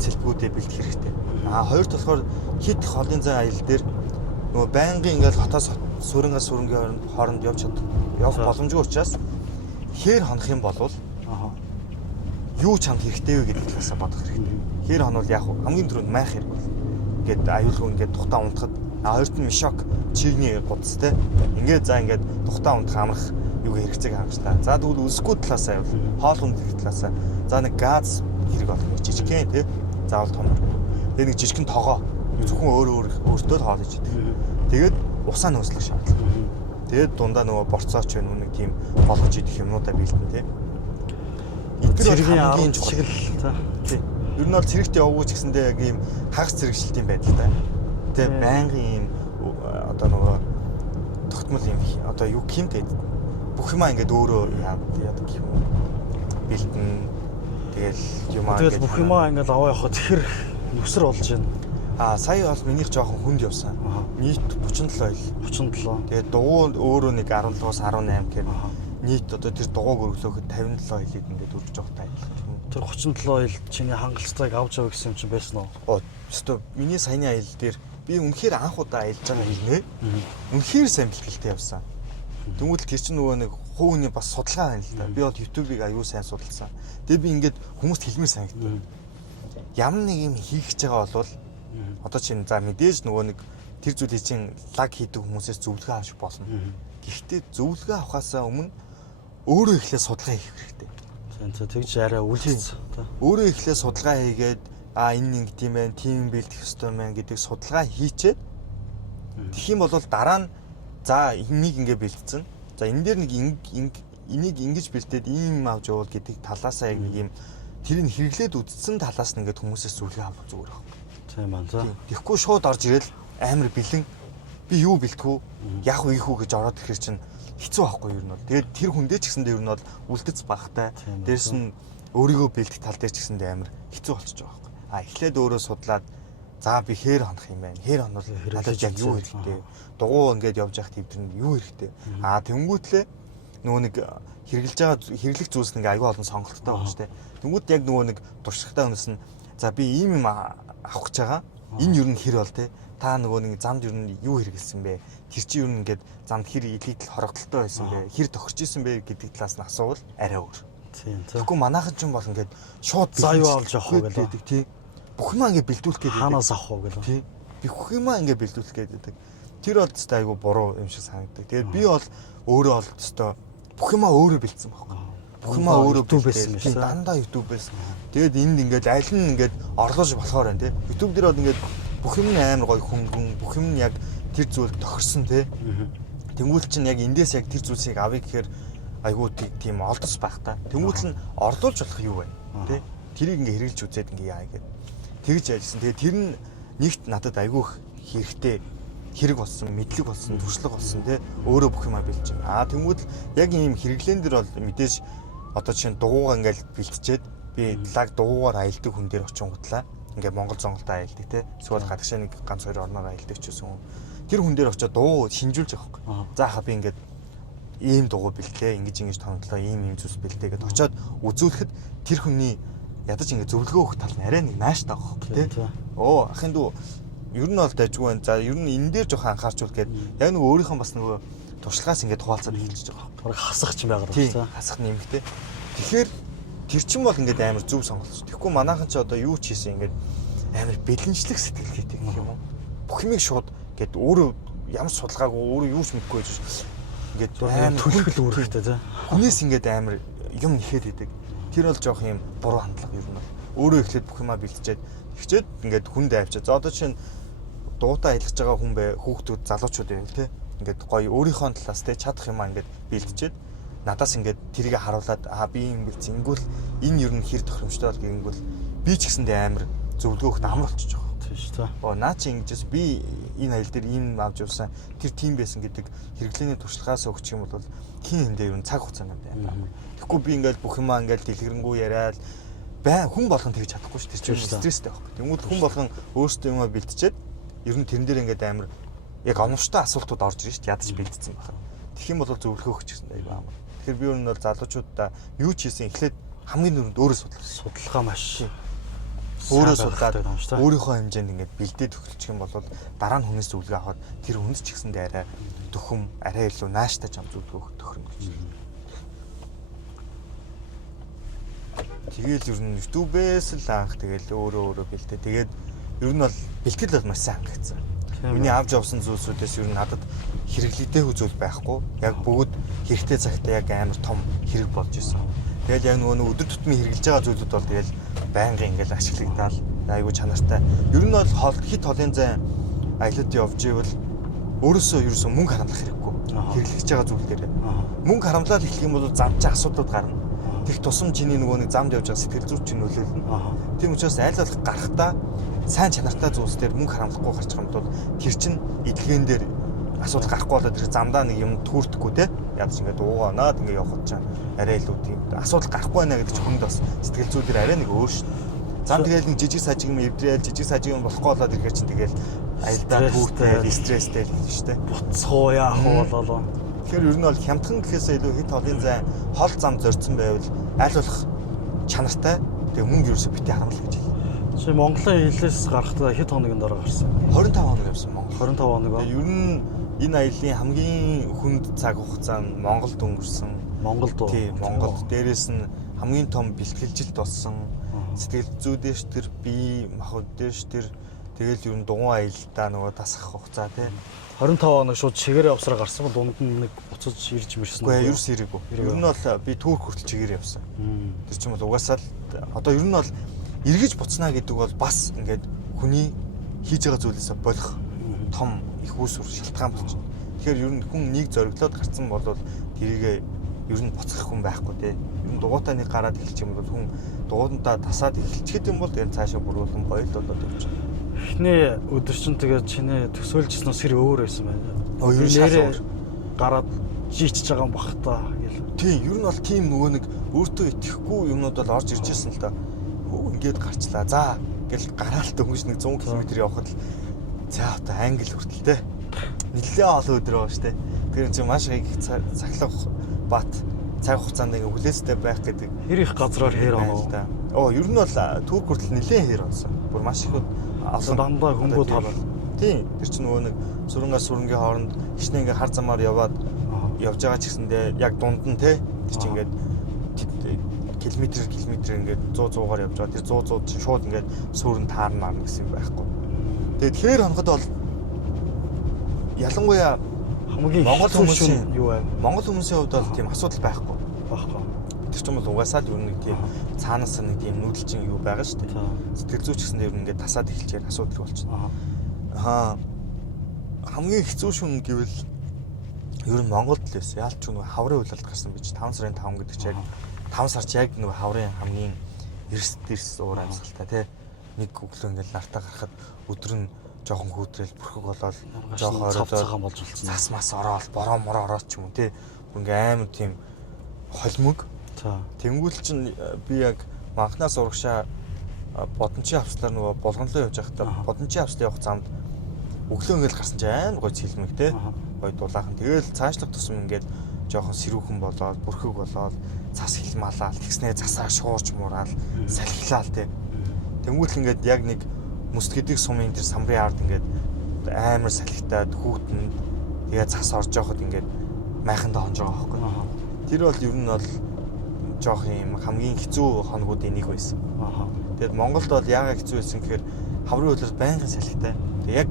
сэлбгүүдээ бэлдэх хэрэгтэй. Хоёр болохоор хит холын зай аялал дээр нөгөө байнгын ингээд хотоос сүрэнгээс сүрэнгийн хооронд явах боломжгүй учраас хээр хонох юм бол юу чамд хэрэгтэй вэ гэдэг талаасаа бодох хэрэгтэй. Хээр хонвол яг хамгийн түрүүнд майх хэрэг бол ингээд аюулгүй ингээд тухтаа унтахад хоёрт нь мишок чигний гудастай ингээд за ингээд тухтаа унтах амрах юу хэрэгцээг хангалтаа. За тэгвэл үсгүй талаасаа явал хоол хүндрэх талаасаа за нэг газ хэрэг болох жижигхэн тий заавал том. Тэгээ нэг жижигхэн тогоо зөвхөн өөртөө хоол хийж идэг. Тэгээд усаа нөөцлөх шаардлага. Тэгээд дундаа нөгөө борцооч байна нэг тийм болгож идэх юмнуудаа бэлдэн тий. Эдгээр хамгийн чухал тий. Ер нь бол цэрэгт явууч гэсэндээ яг ийм хагас цэрэгчлэлтийн байдалтай. Тэ байнгын ийм одоо нөгөө тогтмол юм одоо юу гэмтэй бүх юмаа ингээд өөрөө яадаг юм бэлдэн тэгэл юмаа ингээд бүх юмаа ингээд аваа явахад тэр нүсэр болж байна. Сая бол минийх жоохон хүнд явсан. Нийт 37 ил. 37. Тэгээд дугуй өөрөө нэг 17-аас 18 гэхээр нийт одоо тэр дугуйг өргөлөөхөд 57 илийг ингээд өргөж явах тайлбар. Тэр 37 ил чиний хангалттай авч явах гэсэн юм чинь байсан уу? Өстө миний саяны аялал дээр би үнэхээр анх удаа аялж байгаа хэлнэ. Үнэхээр сайн бэлтгэлтэй явсан. Тэгвэл тэр чинь нөгөө нэг хувийн бас судалгаа байна л да. Би бол YouTube-ыг аюу сайн судалсан. Тэгээ би ингээд хүмүүст хэлмээр санагдав. Ямар нэг юм хийх гэж байгаа бол одоо чинь за мэдээж нөгөө нэг тэр зүйлийг чинь лаг хийдэг хүмүүсээс зөвлөгөө авч болно. Гэхдээ зөвлөгөө авахаасаа өмнө өөрөө ихлээр судалгаа хийх хэрэгтэй. Тэгж арай үлдсэн. Өөрөө ихлээр судалгаа хийгээд энэ нэг тийм байх, тийм бэлдэх ёстой мэн гэдэг судалгаа хийчээд тэгэх юм бол дараа нь за энийг ингэ бэлдсэн. За энэ дээр нэг энийг ингэж бэлдээд ийм авч явуул гэдэг талаасаа яг нэг юм тэрийг хэрэглээд үтцсэн талаас нь ингээд хүмүүсээс зөвлөгөө авах зүгээр байна. Тийм байна за. Тэгэхгүй шууд орж ирэл амар бэлэн би юу бэлтгэв яг уу ийхүү гэж ороод ирэхэр чинь хэцүү байхгүй юу нь бол. Тэгээд тэр хүндээ ч гэсэндээ ер нь бол үлдэц багтай. Дээрс нь өөрийгөө бэлдэх тал дээр ч гэсэндээ амар хэцүү болчихж байгаа байхгүй. Эхлээд өөрөө судлаад за би хээр хонох юм байна. Хээр хонвол надад яг юу хэрэгтэй. Дугуй ингээд явж явах төвдөр нь юу хэрэгтэй. Тэнгүүтлээ нөгөө нэг хэрэглэх зүйлс нэг аюул олон сонголттой байна шүү дээ. Тэнгүүд яг нөгөө нэг туршлагатай хүнээс нь за би ийм юм авах гэж байгаа. Энэ юу н хэр бол те. Та нөгөө нэг замд юу н юу хэрэгэлсэн бэ? Тэр чи юу н ингээд замд хэр илийдэл хорогдолтой байсан бэ? Хэр тохирч исэн бэ гэдэг талаас нь асуувал арай өөр. Тийм. Тэгэхгүй манайхан ч юм бол ингээд шууд заа юу авч явах вэ гэдэг тийм. Бүх юмаа ингээд бэлдүүлэх гэдэг. Хаанаас авах вэ гэдэг. Тийм. Би бүх юмаа ингээд бэлдүүлэх гэдэг. Тэр бол тест айгу буруу юм шиг санагддаг. Тэгээд би бол өөрөө бол тест бүх юмаа өөрөө бэлдсэн байхгүй. Бүх юмаа өөрөө YouTube-ээс юм шиг. Дандаа YouTube-ээс. Тэгээд энд ингээд аль нь ингээд орлож болохоор байна те. YouTube дээр бол ингээд бүх юм амар гоё хөнгөн, бүх юм яг тэр зүйл тохирсон те. Тэнгүүл чинь яг эндээс яг тэр зүйлсийг авъя гэхээр айгуу тийм олдос байх та. Тэнгүүл нь орлуулж болох юу вэ? Тэ? Тэрийг ингээ хэрэгжилж үзээд ингээ яа гэгээд тэгж ажилласан. Тэгээд тэр нь нэгт надад айгуу хэрэгтэй хэрэг болсон, мэдлэг болсон, туршлага болсон тий. Өөрөө бүх юмаа бэлж байна. Тэнгүүд яг ийм хэрэглэн дээр бол мэдээж одоо чинь дугуугаа ингээл бэлтчихэд би лаг дугуугаар аялдаг хүн дээр очингуудлаа. Ингээ Монгол зонголтоо аялдаг тий. Эсвэл гадагшаа нэг ганц хоёр орноор аялдаг ч гэсэн тэр хүн дээр очиод дуу шинжүүлж байгаа байхгүй. Заахаа би ингээд ийм дугуй бэлтлээ, ингэж томтлоо, ийм зүйлс бэлтээ гэдээ очиод үзүүлэхэд тэр хүний ядаж ингээ зөвлөгөө өгөх тал нь арай нэг нааштай байгаа байхгүй тий. Оо ахын дүү ер нь бол дайггүй байна. За ер нь энэ дээр жоох анхаарчул гээд яг нэг өөрийнхөө бас нөгөө туршлагаас ингээд хуваалцаад эхэлж байгаа. Бараг хасах ч юм байгаад байна. Тийм, хасах нэмэгтэй. Тэгэхээр тэр чин бол ингээд амар зөв сонголт. Тэгэхгүй манайхан ч одоо юу ч хийсэн ингээд амар бэлэнчлэх сэтгэлгээтэй гэх юм уу. Бүх юмыг шууд ингээд өөрөө ямар судалгаагүй өөрөө юу ч мэдэхгүй байж ингээд амар төлөвлөл үүрэгтэй тий. Хүнээс ингээд амар юм нэхэд идэг. Тэр бол жоох юм буруу хандлага юм байна. Өөрөө эхлээд бүх юмаа бэлтжээд ихчээд ингээд хүнд авчаа. За одоо чинь дуутай аялгаж байгаа хүн бай, хүүхдүүд, залуучууд байв те. Ингээд гоё өөрийнхөө талаас те чадах юмаа ингээд бэлтжээд надаас ингээд тэрийг харуулад би юм бэлдсэн. Ингүүл энэ ер нь хэр тохиромжтой бол гингүүл би ч гэсэндээ амар зөвлөгөөхд амар болчихж байгаа. Тийм шүү дээ. Наа чи ингэж би энэ аялал дээр ийм авч явсан тэр тийм байсан гэдэг хэрэглээний туршлагаас өгч юм бол хин хэндээ ер нь цаг хугацаанд байна. Тэгэхгүй би ингээд бүх юмаа ингээд дэлгэрэнгүй яриад хүн болгон тэгж чадахгүй шүү дээ. Тэр чинь стресстэй байхгүй. Тэнгүүд хүн болгон өөрсдөө юмаа бэлтчихэд ер нь тэрэн дээр ингээд амар яг оновчтой асуултууд орж ирж шүү дээ. Ядаж бэлдсэн байна. Тэгэх юм бол зөвлөгөө өгч гэсэн айгүй амар. Тэгэхээр би ер нь бол залуучуудаа юу ч хийсэн эхлээд хамгийн түрүүнд өөрөө судалгаа маш өөрөө судлаад өөрийнхөө хэмжээнд ингээд бэлдээд өгчих юм бол дараа нь хүнээс зөвлөгөө аваад тэр хүнс ч гэсэндээ арай төхөм арай илүү нааштай зам зөвлөгөө тохирно гэж. Тэгэл ер нь YouTube-ээс л анх тэгэл өөрөө бэлдээ. Тэгээд ер нь бол бэлтгэл бол маш сайн хангагдсан. Миний авч явсан зүйлсүүдээс ер нь надад хэрэглэгдэх зүйл байхгүй. Яг бүгд хэрэгтэй цагтаа яг амар том хэрэг болж исэн. Тэгэл яг нөгөө өдөр тутмын хэрэгжилж байгаа зүйлүүд бол тэгэл байнгын ингээл ашиглагдаад айгүй чанартай. Ер нь бол хит холын зай аялалд явж ивэл ерөөсөө мөнгө харамлах хэрэггүй. Хэрэглэж байгаа зүйл дээр. Мөнгө харамлаад эхлэх юм бол зам чи асуудлууд гарна. Тэг тусам чиний нөгөө нэг замд явж байгаа сэтгэл зүйч чинь нөлөөлнө. Тийм учраас аль болох гарахтаа сайн чанартай зүйлс дээр мөнгө харамлахгүй гарчих юм бол тэр чинь эдлэгэн дээр асуудал гарахгүй болоод тэр замдаа нэг юм түүрдэхгүй те. Ядаж ингээд уугаанаад ингээд явхад чам арай илүү тийм асуудал гарахгүй байна гэдэг чинь хүнд бас сэтгэл зүй дээр арай нэг өөр шин. Зам тэгэл нэг жижиг сажиг юм эвдрээл жижиг сажиг юм болохгүй болоод ирэхээр чинь тэгэл аялдаа түүртэй стресстэй л шүү дээ. Буцхуу яах болоо. Тэгэхээр ер нь бол хямдхан гэхээсээ илүү хит холын зай хол зам зорьсон байвал аль болох чанартай тэгээ мөнгө ерөөсө битээ харамлах гэж хэлээ. Чи Монголын хилээс гарахдаа хэд хоногийн дараа гарсан? 25 хоног явсан Монгол. 25 хоног ба. Ер нь энэ аяллаа хамгийн хүнд цаг хугацаа нь Монголд өнгөрсөн. Монголд уу? Тийм, Монголд. Дээрээс нь хамгийн том бэлтгэлжилт болсон. Сэтгэл зүйдээш тэр бие махбодээш тэр тэгэл ер нь дугуй аялалдаа нөгөө тасах хугацаа тий. 25 хоног шууд чигээрээ явсараа гарсан ба дунд нь нэг буцаж ирж мэрсэн. Үгүй ерөөс ирээгүй. Ер нь бол би түүх хүртэл чигээр явсан. Тэр чинь бол угаасаа л одоо ер нь бол эргэж буцнаа гэдэг бол бас ингээд хүний хийж байгаа зүйлээсээ болох том их үүсвэр шалтгаан болж байна. Тэгэхээр ер нь хүн нэг зориглоод гарцсан бол тэрийг ер нь буцах хүн байхгүй тий. Ер нь дугуйтаа нэг гараад эхэлчих юм бол хүн дугуйтаа тасаад эхэлчихэд юм бол тэгээд цаашаа бүрүүлэн гоё л болоод явж байгаа. Эхний өдөр чинь тэгээд чиний төсөөлжснөөс хэр өөр байсан байна. Ер нь шал өөр. Гараад жийчж байгаа юм бах та гэл. Тийм, ер нь бол тийм нөгөө нэг өөртөө итгэхгүй юмнууд бол орж ирж ирсэн л да. Хөө ингээд гарчлаа. За гэл гараалт өнгөж нэг 100 км явхад л за одоо англи хүртэл те. Нэлээд олон өдөр байгаа штэ. Тэр чинь маш их цахилгаан бат цаг хугацаанд ингээ хүлээстэй байх гэдэг Хэр их газраар хээр оноо. Ер нь бол Турк хүртэл нэлээд хээр онсон. Бүр маш их олон дандаа хөнгөө тал. Тийм. Тэр чинь нөгөө нэг сүрэнгээс сүрэнгийн хооронд хичнээн ингээ хар замаар яваад явж байгаа ч гэсэндээ яг дунд нь те тэр чинь ингээ километр ингээд 100-100-аар явж байгаа. Тэр 100 чинь шууд ингээд сүрэн таарна гэсэн юм байхгүй. Тэгээд хээр хоноход бол ялангуяа хамгийн Монгол хүмүүсийн юу вэ? Монгол хүмүүсийн хувьд бол тийм асуудал байхгүй. Багхгүй. Тэр чинь бол угаасаа л ер нь нэг тийм цаанаас нэг тийм нүүдэлчин юу байгаа шүү дээ. Сэтгэл зүйч гэсэн дээр ингээд тасаад эхэлчихээр асуудал болчихно. Хамгийн хэцүү шүн гэвэл ер нь Монголд л байсан. Яалч ч нэг хаврын үйлэлт гарсан байж 5 сарын 5 гэдэг чинь 5 сар ч яг нэг хаврын хамгийн эрс уур амьсгалтай тий. Нэг өглөө ингээд нартаа гарахад өдөр нь жоохон хүүтрэл бүрхэг болоод жоохон оройдоо болж болсон. Цас мас ороод бороо мороо ороод ч юм уу тий. Ингээ амар тийм холимог. Тэнгүүл чинь би яг манхнаас урагшаа бодончийн авслаар нөгөө болгонлоо явж байхдаа бодончийн авслын явах замд өглөө ингээл гарсан чинь амар гоё цэлмэг тий. Гоё дулаахан. Тэгэл цаашлах тусам ингээд жоохон сэрүүхэн болоод бүрхэг болоод цас хилмалаал тэгснээ засаа шуурч мураал салхилаал тий. Тэнгүүл ингээд яг нэг мөс гэдэг сумын тэр самрын ард ингээд амар салхитаад хүүтэн тэгээ цас орж явахад ингээд майханд хонж байгаа байхгүй. Тэр бол ер нь бол жоох юм хамгийн хэцүү хоногуудын нэг байсан. Тэгэд Монголд бол яагаад хэцүү байсан гэхээр хаврын үйлрэл байнгын салхитай. Яг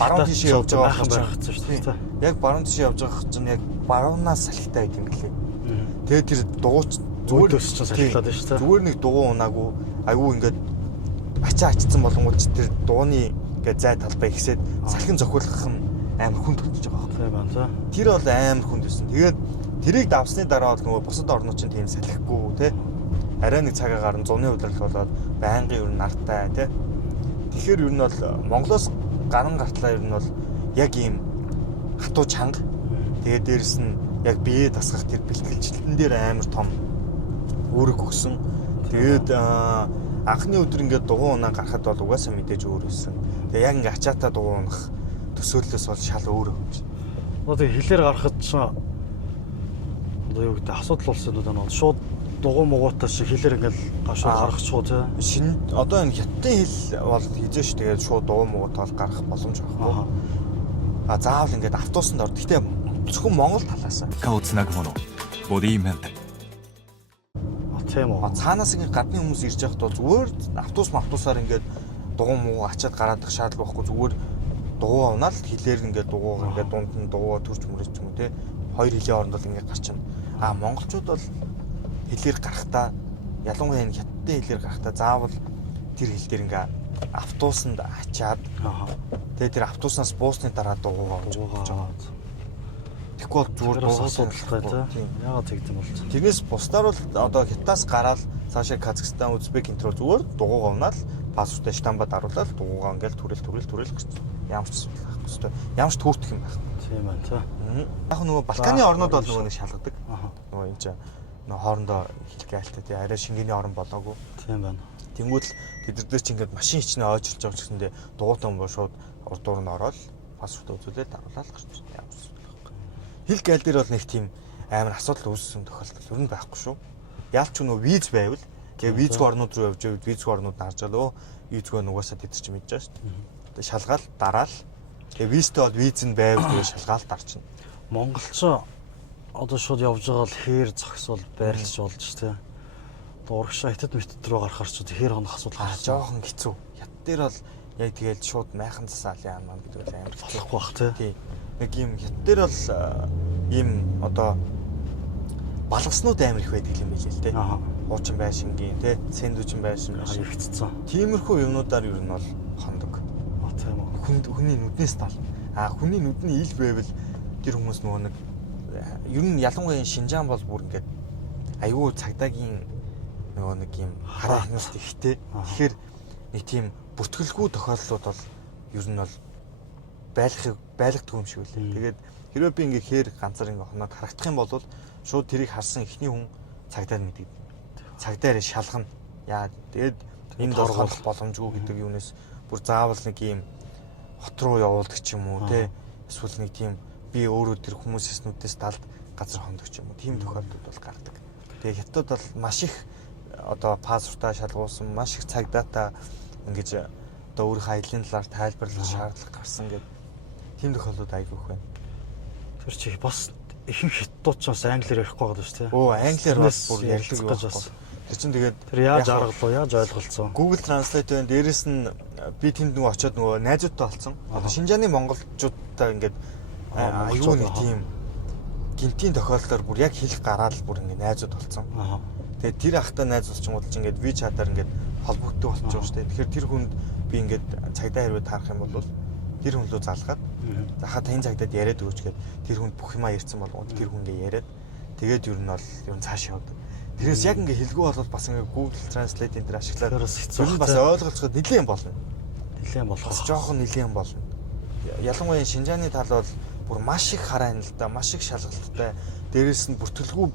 баруун тишээ явж байгаа байх чинь шүү дээ. Яг баруун тишээ явж байгаа чинь яг баруунаас салхитай байт юм гэлээ. Тэгээд тэр дугуйч зүгээр төсч салхилаад байна шүү дээ. Зүгээр нэг дугуй унаагүй айгүй ингээд ачаа ачсан болонгууд тэр дууны ингээд зай талбай ихсээд салхин зохиулах нь амар хүнд болчихж байгаа байхгүй байна за. Тэр бол амар хүнд байсан. Тэгээд тэрийг давсны дараа бол нөгөө бусад орнууд чинь тийм салхихгүй те. Арай нэг цагаагаар нь зуны удирдал болоод байнгын ер нь нартай те. Тэгэхээр ер нь бол Монголоос гарan гартлаа ер нь бол яг ийм хатуу чанга. Тэгээд дээрэс нь яг бие дасгах тэр бэлтгэлчлэлтэн дээр амар том үүрэг өгсөн. Тэгээд анхны өдөр ингээд дугуй унаа гарахад бол угаасаа мэдээж өөр байсан. Тэгээ яг ингээд ачаатаа дугуй унах төсөөллөөс бол шал өөр юм шиг. Одоо хилээр гарахад ч одоо юу гэдэг асуудал болсон юм даа. Шууд дугуй муугуудаа шиг хилээр ингээд гашууд гарах ч уу тий. Одоо энэ хятадын хил бол хизээш тэгээд шууд дугуй муугуудаа гарах боломж байхгүй. Заавал ингээд автобусанд ор. Гэхдээ зөвхөн Монгол талаас 顔をつなぐものボディメンテ。 Тийм үү. Цаанаас ингээд гадны хүмүүс ирж байхад бол зүгээр автобусаар ингээд дугуй муу ачаад гараадах шаардлага байхгүй. Зүгээр дугуй унаад хилээр ингээд дугуй ингээд дунд нь дугуй төрч мөрөж ч юм уу те. Хоёр хилийн хооронд бол ингээд гарчихна. Монголчууд бол хилээр гарахтаа ялангуяа энэ хятадын хилээр гарахтаа заавал тэр хил дээр ингээд автобусанд ачаад тэгээ тэр автобуснаас буусны дараа дугуйгаа авч байгаа. Тэгэхгүй бол зүгээр дуусалтай тийм. Яагаад тэгдэм бол. Тэрнээс бусдаар бол одоо Хятадаас гараад цаашаа Казахстан, Узбек энэ төр зүгээр дугуйгаа унаад паспортаа штампад харуулаад дугуйгаа ингээл түрэл гэж ямар ч байхгүй. Ямар ч төөртөх юм байх. Тийм байна та. Яг нөгөө Балканы орнууд бол нөгөө нэг шалгадаг. Нөгөө энэ чинь нөгөө хоорондоо хилгээлтэй тий арай шингэний орн болоогүй. Тийм байна. Тэнгүүд л тэдэрдээ чи ингээд машин хичнээн ойчилж байгаа гэсэндээ дугуйтан боо шууд урд дуур нь ороод паспортаа үзүүлээд харуулаад гарч ямар ч хил гайл дээр бол нэг тийм амар асуудал үүссэн тохиолдол ер нь байхгүй шүү. Яалч нөгөө виз байвал тэгээ визгүй орнууд руу явж байвал визгүй орнууд наржаал визгүй нугасаа тэд чи мэдж байгаа шүү дээ. Тэгээ шалгаал дараал тэгээ визтэй бол виз нь байвал тэгээ шалгаал дарчна. Монголч одоо шууд явж байгаа л хээр зогсвол байрлаж болж тээ. Урагшаа хятад мэтэд рүү гарахаар ч хээр хонох асуудал гарч жоохон хэцүү. Хятад дээр бол яг тэгээд шууд майхан засаал яамаа гэдэг бол амар болохгүй бах тээ. Нэг юм хятад дээр бол ийм одоо балгаснууд амар их байдаг юм билээ л дээ. Хуучин байшингийн тий сэндвичэн байшин хэрэгцсэн. Тиймэрхүү юмнуудаар ер нь бол хондог. Тийм үү. Хүний нүднээс тал. Хүний нүдний ил байвал тэр хүмүүс нөгөө нэг ер нь ялангуяа Шинжаан бол бүр ингээд аюу цагдаагийн нөгөө нэг юм хараа хяналт ихтэй. Тэгэхээр нэг тийм бүртгэлгүй тохиолдлууд бол ер нь бол байлгадаг юм шиг үлээ. Тэгээд хэрвээ би ингээ хээр ганцаар ингээ хоноод харагдах юм бол шууд тэрийг харсан эхний хүн цагдаа мэддэг. Цагдаа шалгана. Яа тэгээд энэ бол хонох боломжгүй гэдэг юунаас бүр заавал нэг юм хот руу явуулдаг ч юм уу те. Эсвэл нэг тийм би өөрөө тэр хүмүүсээс нүдээс талд газар хондогч юм уу. Тийм тохиолдолд бол гардаг. Тэгээ хятад бол маш их одоо пассвортаа шалгуулсан, маш их цаг дата ингэж одоо өөрийнхөө аялын талаар тайлбарлах шаардлага гарсан гэдэг тийм тохиолдод айгүй их байна. Тэр чи бас ихэнх хятадууд ч бас англиар ярихгүй байгаа шүү дээ. Оо, англиар бас бүр ярьдаг гэж бас. Тэр чинь тэгээд Тэр яаж аргалуу, яаж ойлголцсон? Google Translate байна. Дээрээс нь би тэнд нөгөө очиод нөгөө найзуудтай олцсон. Одоо Шинжааны монголчуудтай ингээд аюу нэг тийм гинтийн тохиолдолд бүр яг хэлэх гараад бүр ингээд найзууд олцсон. Тэгээд тэр ахтай найз болчихсон чинь ингээд WeChat-аар ингээд холбогддог болчихсон шүү дээ. Тэгэхээр тэр хүнд би ингээд цагдаа хэрвээ таарах юм бол тэр хүн лөө залгаад захаа тань цагдаад яриад өгөөч гэд тэр хүнд бүх юмаа ярьсан болгоод тэр хүн ингээд яриад тэгээд ер нь бол ер нь цааш явдаг. Тэрээс яг ингээ хэлгүй болоод бас ингээ Google Translate энэ төр ашиглаад ер нь бас ойлголцоход нэлээд болно. Нэлээд болох. Бас жоохон нэлээд болно. Ялангуяа Шинжааны тал бол бүр маш их хараа хяналттай, маш их шалгалттай. Дээрээс нь бүртгэлгүй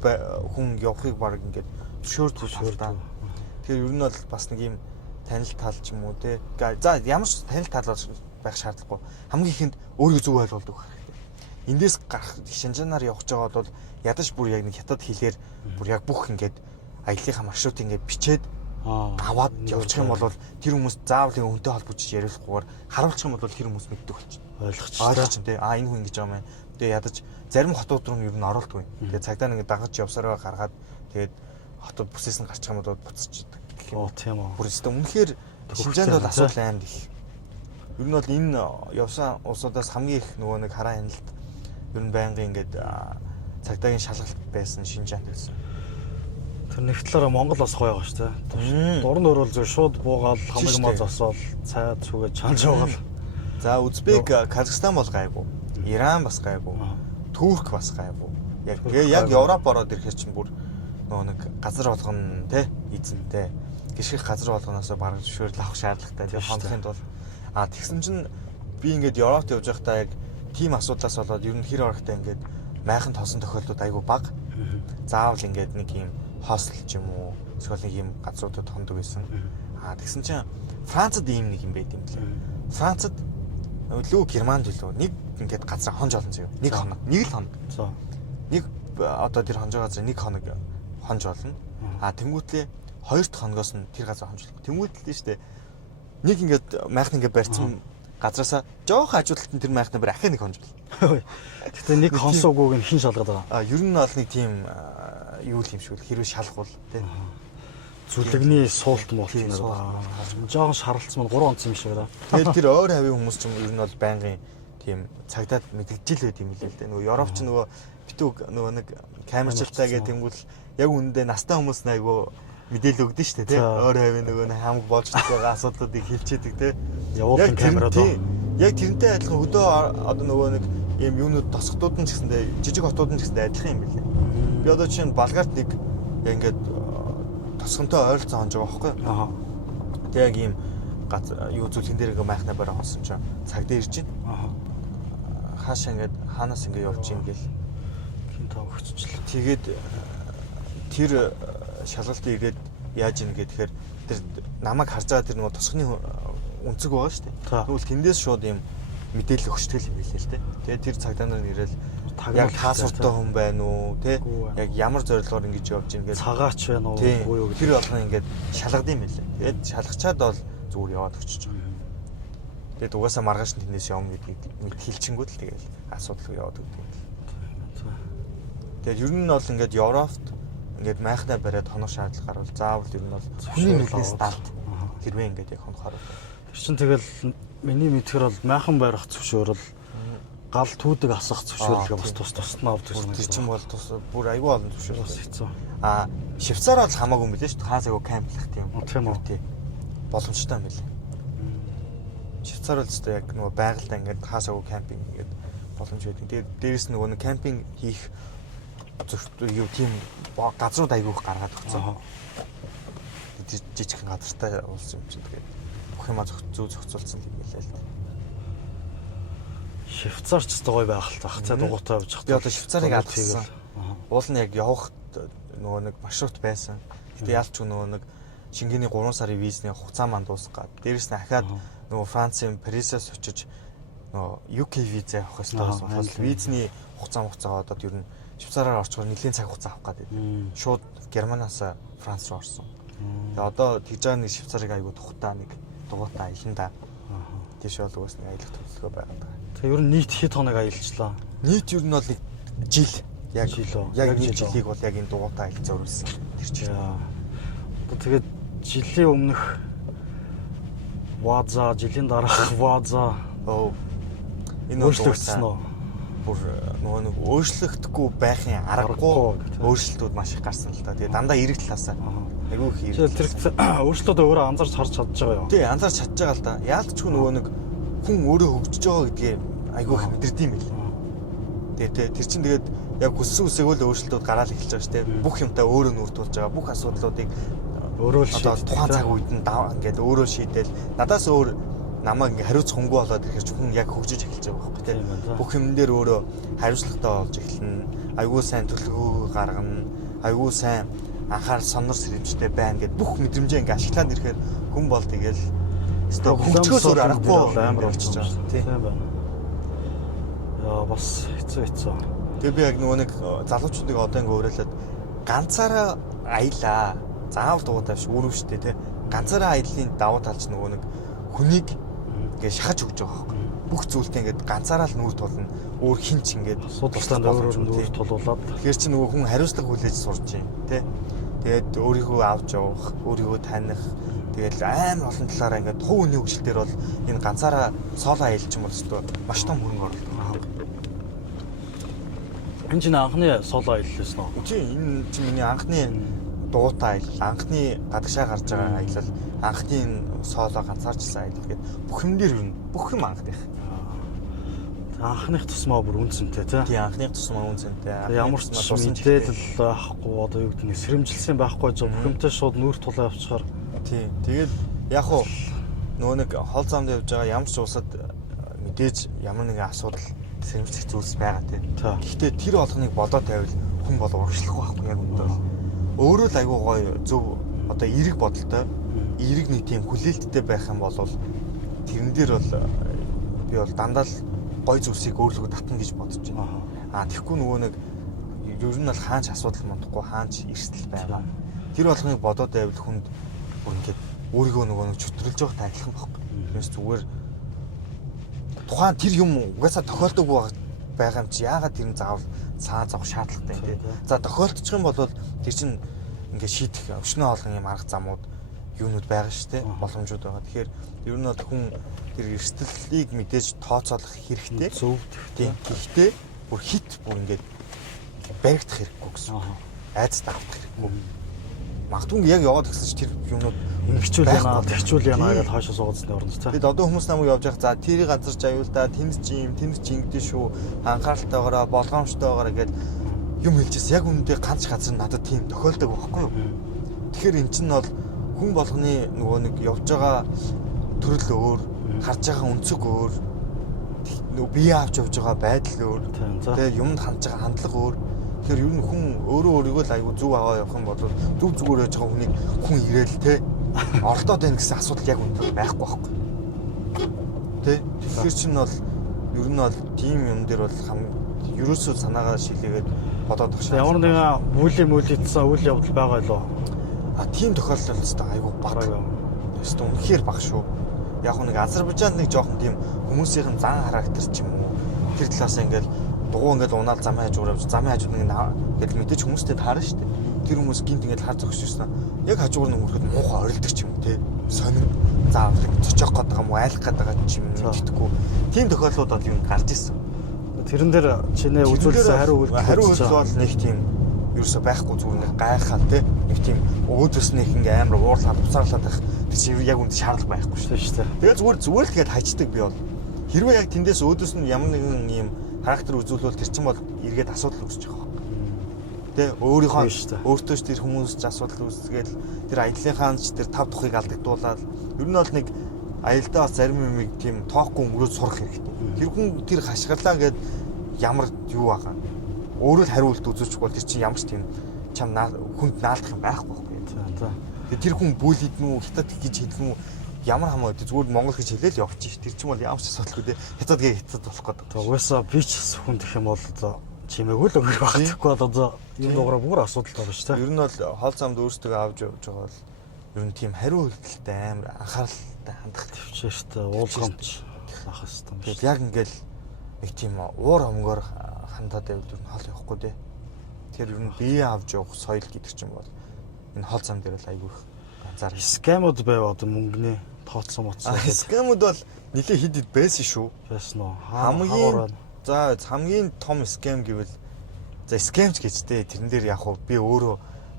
хүн явахыг баг ингээ зөвшөөрдөг тал. Тэгэхээр ер нь бол бас нэг юм танил тал ч юм уу те. За ямар ч танил тал байх шаардлагагүй. Хамгийн ихэнд өөрийгөө зөв ойлгуулдаг хэрэгтэй. Эндээс гарах Шинжаанаар явж байгаад бол ядаж бүр яг нэг хятад хэлээр бүр яг бүх ингээд аяллахаа маршрут ингээд бичээд аваад явчих юм бол тэр хүмүүс заавал үнтэй холбогдож яриулахгүйгээр харуулчих юм бол тэр хүмүүс мэддэг болчих. Ойлгочих тий. Энэ хүн ингэж байгаа юм. Тэгээ ядаж зарим хотууд руу ер нь оролтгүй. Тэгээ цагдаа нэг дагаж явсараа гаргаад тэгээд хотод бүсээс нь гарчих юм бол буцчихдаг. Тийм үү. Бүр өстө үнэхээр Шинжаанд бол асуудал амар их. Ер нь бол энэ явсан улсуудаас хамгийн их нөгөө нэг хараа хяналт ер нь байнгын ингээд цагдаагийн шалгалт байсан Шинжаанд байсан. Тэр нэг талаараа Монгол бас гоё байгаа шүү дээ. Дурн өрөөл зөв шууд буугаал хамаг маа зосоол цай цүгээ чанж байгаа. За Узбек, Казахстан бол гайгүй. Иран бас гайгүй. Турк бас гайгүй. Яг Европ ороод ирэхэд чинь бүр нөгөө нэг газар болгоно те эзэнтэй. Гişгэх газар болгоноос бараг зөвшөөрөл авах шаардлагатай. Тэгээ хонхынд бол тэгсэн чинь би ингээд Европт явж байхдаа яг тийм асуудлаас болоод ер нь хэр орохтой ингээд майхан тосон тохиолдод айгүй бага. Заавал ингээд нэг юм хостел ч юм уу эсвэл нэг юм газруудад хондог байсан. Тэгсэн чинь Францад ийм нэг юм байт юм лээ. Францад лөө Германд лөө нэг ингээд газар хонж олон зөө. Нэг хоног, нэг л хоног. Нэг одоо тэр хонж байгаа газар нэг хоног хонж болно. Тэнгүүтлээ хоёр дахь хоногоос нь тэр газар хонж болох. Тэнгүүтлээ штэ. Нэг ингээд майхан ингээд барьсан газраасаа жоох ажилтнаа тэр майхнаа бүр ахаа нэг хонж бол. Гэтэ нэг хонсоогүй нь хин шалгаад байгаа. Ер нь бол нэг тийм юу л юм шиг л хэрвээ шалгуул тий. Зүлэгний суулт муулт нэр байгаа. Жохон шаралцсан мань 3 онц юм шиг байна. Тэгээд тэр ойр хавийн хүмүүс ч ер нь бол байнгын тийм цагдаад мэдгэжил байт юм лээ л дээ. Нөгөө Европч нөгөө битүүг нөгөө нэг камерчилтаа гэдэг тэнгуэл яг үүндээ настай хүмүүс айгу мэдээлэл өгдөн шүү дээ тий. Ойр хавийн нөгөө хамаг болж байгаа асуудлуудыг хэлчихэд тий. Явуулсан камерад яг тэрнтэй адилхан өдөө одоо нөгөө нэг юм юунууд тосготууд нь ч гэсэндээ жижиг хотууд нь ч гэсэндээ адилхан юм билээ. Би одоо чинь Болгарт нэг яг ингээд тосгонтой ойролцоо хонж байгаа байхгүй. Тэг яг ийм юу зүйлхэн дээр ингээ майхнаа бараа хонсон чинь цагдаа ирж байна. Хаашаа ингээд хаанаас ингээ явж ийн гэл хин тав өгччихлээ. Тэгээд тэр шалгалтыг ирээд яаж ийн гэхээр тэр намайг харж байгаа тэр нөгөө тосгоны үнцэг байгаа шүү дээ. Тэгвэл тэндээс шууд ийм мэдээлэл өгчтэй юм билээ л дээ. Тэгээд тэр цагдаа нар ирэл яг пассворттой хүн байна уу те яг ямар зорилгоор ингэж явж ийн гэж цагаач байна уу буюу тэр болгон ингээд шалгад юм билээ. Тэгээд шалгачаад бол зүгээр яваад өчөж байгаа. Тэгээд угаасаа маргааш нь тэндээс явна гэдгийг мэд хэлчингүүд л тэгээд асуудал яваад өгдөг. Тэгээд ер нь бол ингээд Европт ингээд майхнаа бариад хонох шаардлага гарвал заавал ер нь бол хүний нүднээс далд хэрвээ ингээд яг хонохоор. Тэр чинь тэгэл миний мэдхээр бол майхан барих зөвшөөрөл гал түүдэг асах зөвшөөрлөг бас тусна авдаг юм. Тэр чинь бол бүр айгүй олон зөвшөөрөл хэцүү. Швейцар бол хамаагүй юм билээ шүү дээ. Хаасаагүй камплах тийм. Тийм үү. Боломжтой юм билээ. Швейцар бол зөвхөн яг нөгөө байгальтай ингээд хаасаагүй кампинг ингээд боломж байдаг. Тэгээд дээрэс нөгөө нэг кампинг хийх юу тийм газрууд айгүй их гаргаад өгсөн. Жижигхэн газартай улс юм чинь тэгээд бүх юмаа зөв зохицуулсан юм билээ л дээ. Швейцарч гоё байх л таах. За дугуйтай явж хат. Би одоо Швейцарыг алгасан. Уул нь яг явах нөгөө нэг маршрут байсан. Гэтэ ялч нөгөө нэг шингэний 3 сарын визний хугацаа манд дуусгаад дээрэс нь ахаад нөгөө Францын Парисаас очиж нөгөө UK виза авах хэрэгтэй байсан. Визний хугацаа одоо ер нь Швейцараар орчгоор нэлийн цаг хугацаа авах гэдэг. Шууд Германаас Франц руу орсон. Тэгээ одоо тэгж байгаа нэг Швейцарыг аягүй тухтаа нэг дугуйтаа аяланда. Тийш бол угаас нэг аялах төлөвлөгөө байгаад байгаа. Тэгээ ер нь нийт хэд хоног аялчлаа? Нийт ер нь бол нэг жил яг нэг жил. жилийг бол яг энэ дугуйтаа аялж зориулсан. Тэр жил. Одоо тэгээд жилийн өмнөх Ваза, жилийн дараах Ваза энэ өөрчлөгдсөн үү? Бүр нөгөө нэг өөрчлөгдөхгүй байхын аргагүй өөрчлөлтүүд маш их гарсан л да. Тэгээ дандаа эрэг талаасаа. Айгүй их эрэг. Тэр өөрчлөлтөд өөрөө анзаарч харж чадж байгаа юу? Тий, анзаарч чадж байгаа л да. Яалтчгүй нөгөө нэг хүн өөрөө хөгжиж байгаа гэдгийг айгүй их мэдэрдэг юм байл. Тэгээ тэр чинь тэгээд яг хүссэн үсээгөө л өөрчлөлтүүд гараад эхэлж байгаа шүү дээ. Бүх юмтай өөрөө нүүр тулж байгаа. Бүх асуудлуудыг өөрөө л одоо тухайн цаг үед нь ингээд өөрөө шийдэл надаас өөр намайг ингээ хариуц хөнгөө болоод ирэхээр ч хүн яг хөгжиж эхэлж байгаа байхгүй тийм. Бүх юм дээр өөрөө хариуцлагатай болж эхэлнэ. Айгүй сайн төлөвлөгөө гаргана. Айгүй сайн анхаарал сонор сэрэмжтэй байна гэд бүх мэдрэмжээ ингээ ашиглаад ирэхээр хүн бол тэгэл хөгжөхөөс өөр аргагүй амар болчихж байгаа тийм байна. Яа бас хэцүү. Тэгээ би яг нөгөө нэг залуучуудыг одоо ингээ уриалаад ганцаараа аялаа. Заавал дугуйтай биш өөрөө штэ тий. Ганцаараа аяллаа давуу талч нөгөө нэг хүнийг ингээ шахаж өгч байгаа байхгүй. Бүх зүйлтэй ингээд ганцаараа л нүүр тулна. Өөр хинч ингээд асуудалтай өөрөөр нүүр тулуулаад. Тэгэхээр чи нөгөө хүн хариуцлага хүлээж сурж юм тий. Тэгээд өөрийгөө авч явах, өөрийгөө таних. Тэгээд амар олон талаараа ингээд туу үний хөгжил дээр бол энэ ганцаараа соло аялч юм бол өстой маш том хөрөнгө оруулалт байна. Энэ чинь анхны соло аялал байсан уу? Тий, энэ чинь миний анхны дугуйтай аялал, анхны гадагшаа гарч байгаа аялал, анхны соло ганцаарчсан аялал гэдэг бүх юм дээр юу бүх юм анхных. Анхных тусмаа бүр үнцэнтэй тий. Анхных тусмаа үнцэнтэй. Ямар ч мэдээлэл байхгүй одоо юу гэдэг нь сэрэмжилсэн байхгүй зөв бүх юмтай шууд нүүр тулаа явчихаар. Тий. Тэгээд яг хуу нөгөө нэг хол замд явж байгаа ямар ч улсад мэдээж ямар нэгэн асуудал сэрэмжлэх зүйлс байгаа тий. Гэхдээ тэр болгоныг бодоод тавил хүн бол урагшлахгүй байхгүй яг үүндээ. Өөрөө л айгүй гоё зөв одоо эерэг бодолтой эерэг нэг тийм хүлээлттэй байх юм бол тэрэн дээр бол би бол дандаа л гой зүйлсийг өөрлөгөө татна гэж бодож байна. Тэгэхгүй нөгөө нэг ер нь бол хаач асуудал мундахгүй хаач эрсдэл байгаа. Тэр болгоныг бодоод байвал хүнд бүр ингээд өөрийгөө нөгөө нэг чөтрлж байгаа тайлхан байхгүй. Тэрс зүгээр тухайн тэр юм угаасаа тохиолдоггүй байгаа юм чи яагаад тэр нь заавал цаа зовх шаардлагатай юм те. За тохиолдчих юм бол тэр чинь ингээд шийдэх өчнөө олгон юм арга замууд юунууд байгаа шүү дээ. Боломжууд байгаа. Тэгэхээр ер нь бол хүн тэр эрсдлийг мэдээж тооцоолох хэрэгтэй. Зөв. Тийм. Гэхдээ бүр хит бүр ингээд баригдах хэрэггүй гэсэн. Айц давах хэрэггүй. Магадгүй яг яваад гэсэн чи тэр юмнууд хичүүл яана гэж хаашаа суугацны орнд цаа. Тэгэд одоо хүмүүс намайг явж явах за тэрийг газарч аюулдаа тэнд чи юм ингэдэж шүү. Анхааралтайгаараа болгоомжтойгоороо гэд юм хэлжсэн. Яг үүндээ ганц газар надад тийм тохиолдог байхгүй юу? Тэгэхээр эн чинь бол хүн болгоны нөгөө нэг явж байгаа төрөл өөр, харж байгаа өнцөг өөр, нөгөө бие авч явж байгаа байдал өөр, тэгээ юмд хандж байгаа хандлага өөр. Тэгэхээр ер нь хүн өөрөө өөрийгөө л аягүй зүв аваа явах юм бол зүв зүгээр яж байгаа хүнийг хүн ирээл те оролдоод байна гэсэн асуудал яг үнэхээр байхгүй байхгүй. Тэ? Тэгэхээр чинь бол ер нь бол тийм юм дээр бол ерөөсөө санаагаа шилээгээд бодоод багш. Ямар нэгэн мөлийн үйл явдал байгаа лөө. Тийм тохиолдол өстой айгүй баг. Өстой үнэхээр баг шүү. Яг нэг Азербайджанд нэг жоохон тийм хүмүүсийн зан характер ч юм уу. Тэр талаас ингээл дугуй ингээл унаал зам хайж ууравч замын хажууд нэг ингээл мэдээж хүмүүстэй таарна шүү дээ. Тэр хүмүүс гинт ингээл хар зогсчихсан. Яг хажуугаар нэг хүрэхэд муухай орилдог ч юм уу те. Сонин заавал цочоох гэдэг юм уу айлах гэдэг ч юм мэдтгүү. Тийм тохиолдлууд бол юм гарч ирсэн. Тэрэн дээр чинээ үзүүлсэн хариу үйлдэл бол нэг тийм ерөөсөй байхгүй зүгээр нэг гайхаад те нэг тийм өөдөөс нэг ингээм амар уурлаад уцаарлаад байх тэр чинь яг үнд шаардлага байхгүй шүү дээ. Тэгээ зүгээр л тэгээд хаждаг би бол хэрвээ яг тэндээс өөдөөс нь ямар нэгэн юм характер үзүүлвэл тэр чинь бол эргээд асуудал үүсэж байгаа. Тэ өөрийнхөө өөртөө ч тэр хүмүүс ч асуудал үүсгээл тэр аяллахаа ч тэр тав тухыг алдагдуулаад ер нь бол нэг аялдаа бас зарим юмыг тийм тоохгүй өнгөрөөд сурах хэрэгтэй. Тэр хүн тэр хашгирлаа гэд ямар юу байгаа. Өөрөө л хариулт үзүүлчих бол тэр чинь ямар ч тийм чам хүнд наалдах юм байхгүй байхгүй. Тэгээ тэр хүн бүлэд нүү хятад гэж хэлэх юм ямар хамаагүй зүгээр монгол гэж хэлээл явчих. Тэр чинь бол ямар ч асуудалгүй дээ. Хятад гээ хятад болох гэдэг. Угаасаа би ч хүн гэх юм бол одоо Чимээгүй л өнгөр багтахгүй бол одоо энэ дугаараа бүр асуудал байна шүү дээ. Ер нь бол хоол замд өөрсдөө авч явж байгаа бол ер нь тийм хариу үйлдэлтэй амар анхааралтай хандах Төвчээ шүү дээ. Уулгамж ах хэвээр. тэгэл яг ингээл нэг тийм уур омгоор хандаад байвал ер нь хоол явахгүй дээ. Тэгэхээр ер нь бие авч явах соёл гэдэг чинь бол энэ хоол зам дээр л айгүй их ганцаар Скамууд байв одоо мөнгөний тооцсон моцсон. скамууд бол нэлээ хэд хэд байсан шүү. Байсан уу? Хамгийн том скам гэвэл за скамч гэжтэй тэрэн дээр яг би өөрөө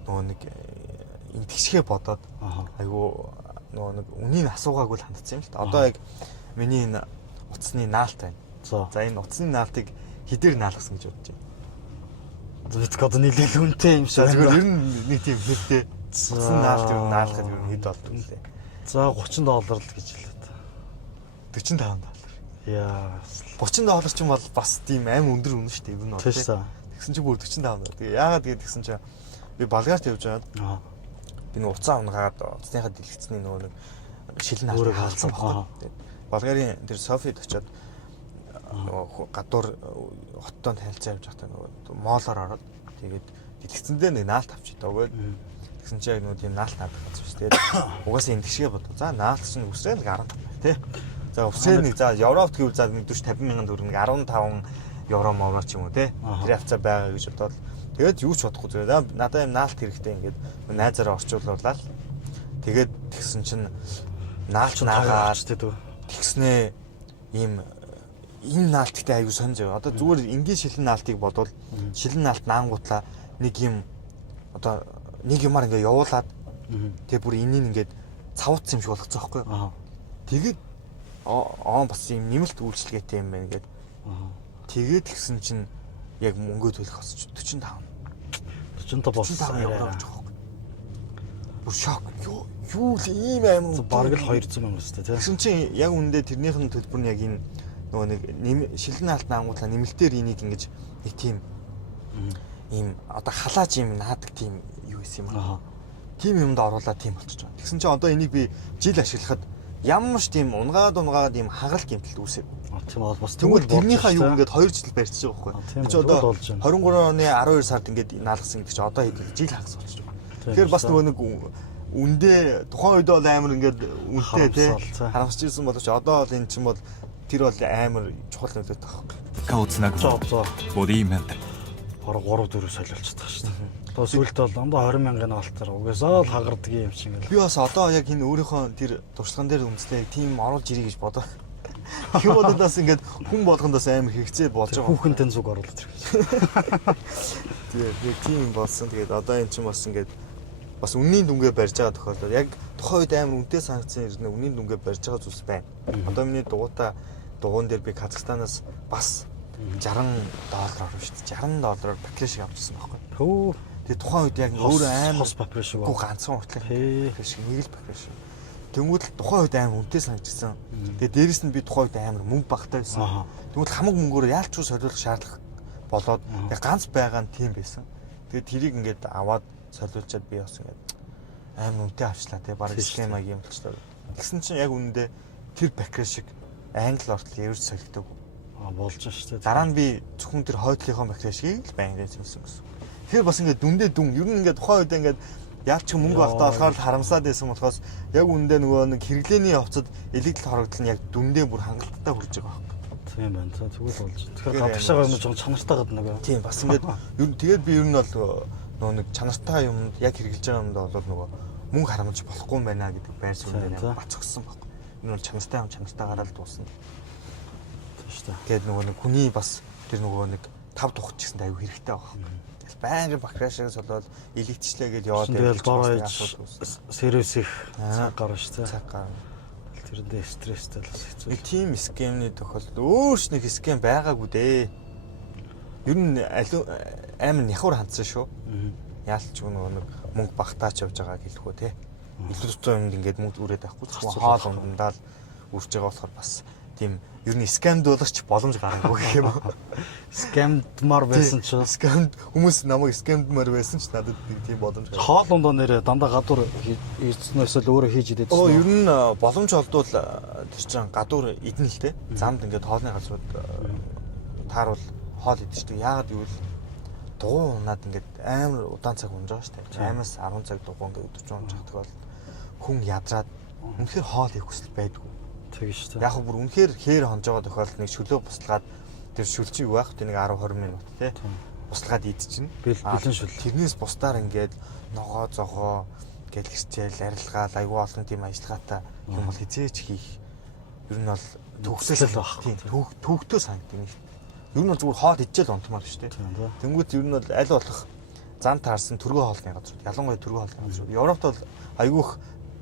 нөгөө нэг интгшгэ бодоод айгу нөгөө нэг үнийг асуугаагүй л хандсан юм л та. Одоо яг миний энэ утасны наалт байна. За энэ утасны наалтыг хідээр наалгасан гэж бодож байна. Зөвхөн одоо нийлэл үнэтэй юм шиг. Зүгээр ер нь нэг тийм хэлтэй. Утасны наалт ер нь наалгахад ер нь хэд болдог лээ. За $30 л гэж хэлээд. $45. Яа. $30 ч юм бол бас тийм аим өндөр үнэ шүү дээ ер нь бол. Тэгсэн чинь бүр $45. Тэгээ яагаад тэгээд тэгсэн чинь би Болгарт явж байгаа. Би нэг уцаа унгаад уцсныхаа дэлгэцний нөгөө нэг шилэн наалтыг хаалцсан байхгүй. Тэгээд Болгарын тэр Софид очиод нөгөө гадуур хоттоо танилцаа явж байхдаа нөгөө моолоор ороод тэгээд дэлгэцэндээ нэг наалт авчийтаа өгөөд тэгсэн чинь яг нөгөө тийм наалт надад газар шүү. Тэгээд угаасаа индгшгээ бодоо. За наалт чинь үсрээ нэг 15 тий. За үсрээ нэг за Европт гэвэл за нэг 40-50 мянган төгрөг 15 евро мовро ч юм уу тий. Тэр хавцаа байгаа гэж бодоод тэгээд юу ч бодохгүй зүгээр. Надад юм наалт хэрэгтэй ингээд найзаараа орчуулуулаад тэгээд тэгсэн чинь наалт наагаад тэгснээ ийм энэ наалт ихтэй аягүй сонь зав. Одоо зүгээр энгийн шилэн наалтыг бодвол шилэн наалт наангуутлаа нэг юм одоо нэг юмар ингээ явуулаад тэгээ бүр энийг ингээд цавууц юм шиг болгоцсон байхгүй юу? Тэгээд бас юм нэмэлт үйлчлэгээтэй юм байна гэдэг. Тэгээд тэгсэн чинь яг мөнгө төлөх осч 45 болсон евро гэж байгаа юм. Бүр шок. Юу л ийм амар бараг л 200 мянга өстэй тий. Тэгсэн чинь яг үндэ тэрнийх нь төлбөр нь яг энэ нөгөө нэг шилэн наалт наангуутлаа нэмэлтээр энийг ингэж нэг тийм ийм одоо халааж юм наадаг тийм юу исэн юм аа. Тим юмд оруулаад тийм болчихж байгаа. Тэгсэн чинь одоо энийг би жил ашиглахад ямар ч тийм унгаад ийм хагалт гэмтэлт үүсэв. Тийм бол бас тэгвэл тэрнийхээ юу ингээд 2 жил барьчихж байгаа байхгүй. Чи одоо 23 оны 12 сард ингээд наалгасан гэдэг чи одоо хэд жил хагас болчихж байгаа. Тэгэхээр бас нөгөө нэг үндэ тухайн үед бол амар ингээд үнэтэй тий харамсч ирсэн боловч одоо бол энэ чинь бол тэр бол амар чухал нөлөөтэй байхгүй. 顔をつなぐものボディメンタル Бараг 3-4 солиулчихдаг шүү дээ. Одоо сүүлдээ бол дандаа 20 мянган алтаар угаасаа л хагардаг юм шиг л. Би бас одоо яг энэ өөрийнхөө тэр туршлаган дээр үндэслээ тийм оруулж ирэй гэж бодоо. Хөөдөөс ингээд хүн болгондоос амар хэрэгцээ болж байгаа. Хүүхэнтэй зүг оруулаад ирэх. Тэгээд тийм болсон. Тэгээд одоо эн чинь бас ингээд бас үнийн дүнгээ барьж байгаа тохиолдол яг тухайн үед амар үнэтэй санкцын ирнэ үнийн дүнгээ барьж байгаа зүйлс байна. Одоо миний дугуун дээр би Казахстанаас бас $60 орно шүү дээ. $60-аар баклашиг авчихсан байхгүй. Төө. Тэгээ тухайн үед яг өөрөө амар хос баклашиг. Гүү ганцхан уртлаа. Баклашиг нэг л баклашиг. Тэнгүүд л тухайн үед амар үнэтэй санагдсан. Тэгээ дээрэс нь би тухайн үед амар мөнгө багтаа байсан. Тэгвэл хамаг мөнгөөр яалч юу солиулах шаардлага болоод тэгээ ганц байгаа нь тийм байсан. Тэгээ тэрийг ингээд аваад солиулчаад би бас ингээд амар үнэтэй авчлаа. Тэгээ баг схема юм болчихлоо. Тэгсэн чинь яг үнэндээ тэр баклашиг англи ортол ерж солигдог. Болж шүү дээ. Дараа нь би зөвхөн тэр хойдлынхоо бактерийг л байнгын зэмсэн гэсэн. Тэгэхээр бас ингээд дүндээ дүн ер нь ингээд тухайн үед ингээд яалч мөнгө багтаа болохоор харамсаад байсан болохоос яг үндэ нөгөө нэг хэрэглээний явцад элегдэл хорогдол нь яг дүндээ бүр хангалттай хүрж байгаа юм. Тийм байна. Тэгвэл болж. Тэгэхээр гадагшаага юм жоо чанартай гад нөгөө. Тийм бас ингээд ер нь тэгээд би ер нь бол нөгөө нэг чанартай юмд яг хэрэглэж байгаа юмд бол нөгөө мөнгө харамж болохгүй юм байна гэдэг байр суурь дээр бацгсан байхгүй. Энэ бол чанартайгаар л дуусна. Тэгээд нөгөө нэг хүний бас тэр нөгөө нэг тав тухч гэсэн аюу хэрэгтэй байгаа. Тэгэл байнгын бакрашиг солоод электчлээ гэж яваад тэгэл дорой сервис их цаг гарна шүү дээ. Цаг гарна. Тэрэндээ стресстэй л хэцүү. Нэг тим скемний тохиолдолд өөрч нэг скем байгаагүй дээ. Ер нь амар няхур хандсан шүү. Яалч нөгөө нэг мөнгө багтаач явж байгаа гэлэхүү те. Илүү тустай юмд ингээд мөнгө үрээд байхгүй. Хоол ундаа л үрж байгаа болохоор бас тийм ер нь скамд боловч боломж гараагүй гэх юм уу. Скамдмар байсан ч скамд хүмүүс намайг скамдмар байсан ч надад тийм боломж гараагүй. Хоолундоо нэрээ дандаа гадуур ирснээс л өөрөө хийж идээд байсан. Ер нь боломж олдвол тэр чинь гадуур идэн л те. Замд ингээд хоолны газрууд тааруул хоол идэж шүү дээ. Яагаад гэвэл дугуй унаад ингээд амар удаан цаг унж байгаа шүү дээ. 8-аас 10 цаг дугуй ингээд өдөржин унж чаддаг бол хүн ядраад үнэхээр хоол их хүсэл байдгүй. Тэгэж шүү дээ. Яг бүр үнэхээр хээр хонж байгаа тохиолдолд нэг шөлөө буслаад тэр шүлчиг юу байх вэ? Нэг 10-20 минут тий. Буслаад идчихнэ. Бэлэн шүл. Тэрнээс бусдаар ингээд ногоо зогоо гэл хэрчээл арилгаал аюу олон тийм ажиллагаатай юм бол хизээч хийх. Ер нь бол төгсөл байх. Төгтөө санагдав нэг. Ер нь бол зүгээр хоол идчихэл унтмаар шүү дээ. Тэнгүүд ер нь бол аль болох зам таарсан төргөө хоолны газар. Ялангуяа төргөө хоолны газар. Европт бол айгүйх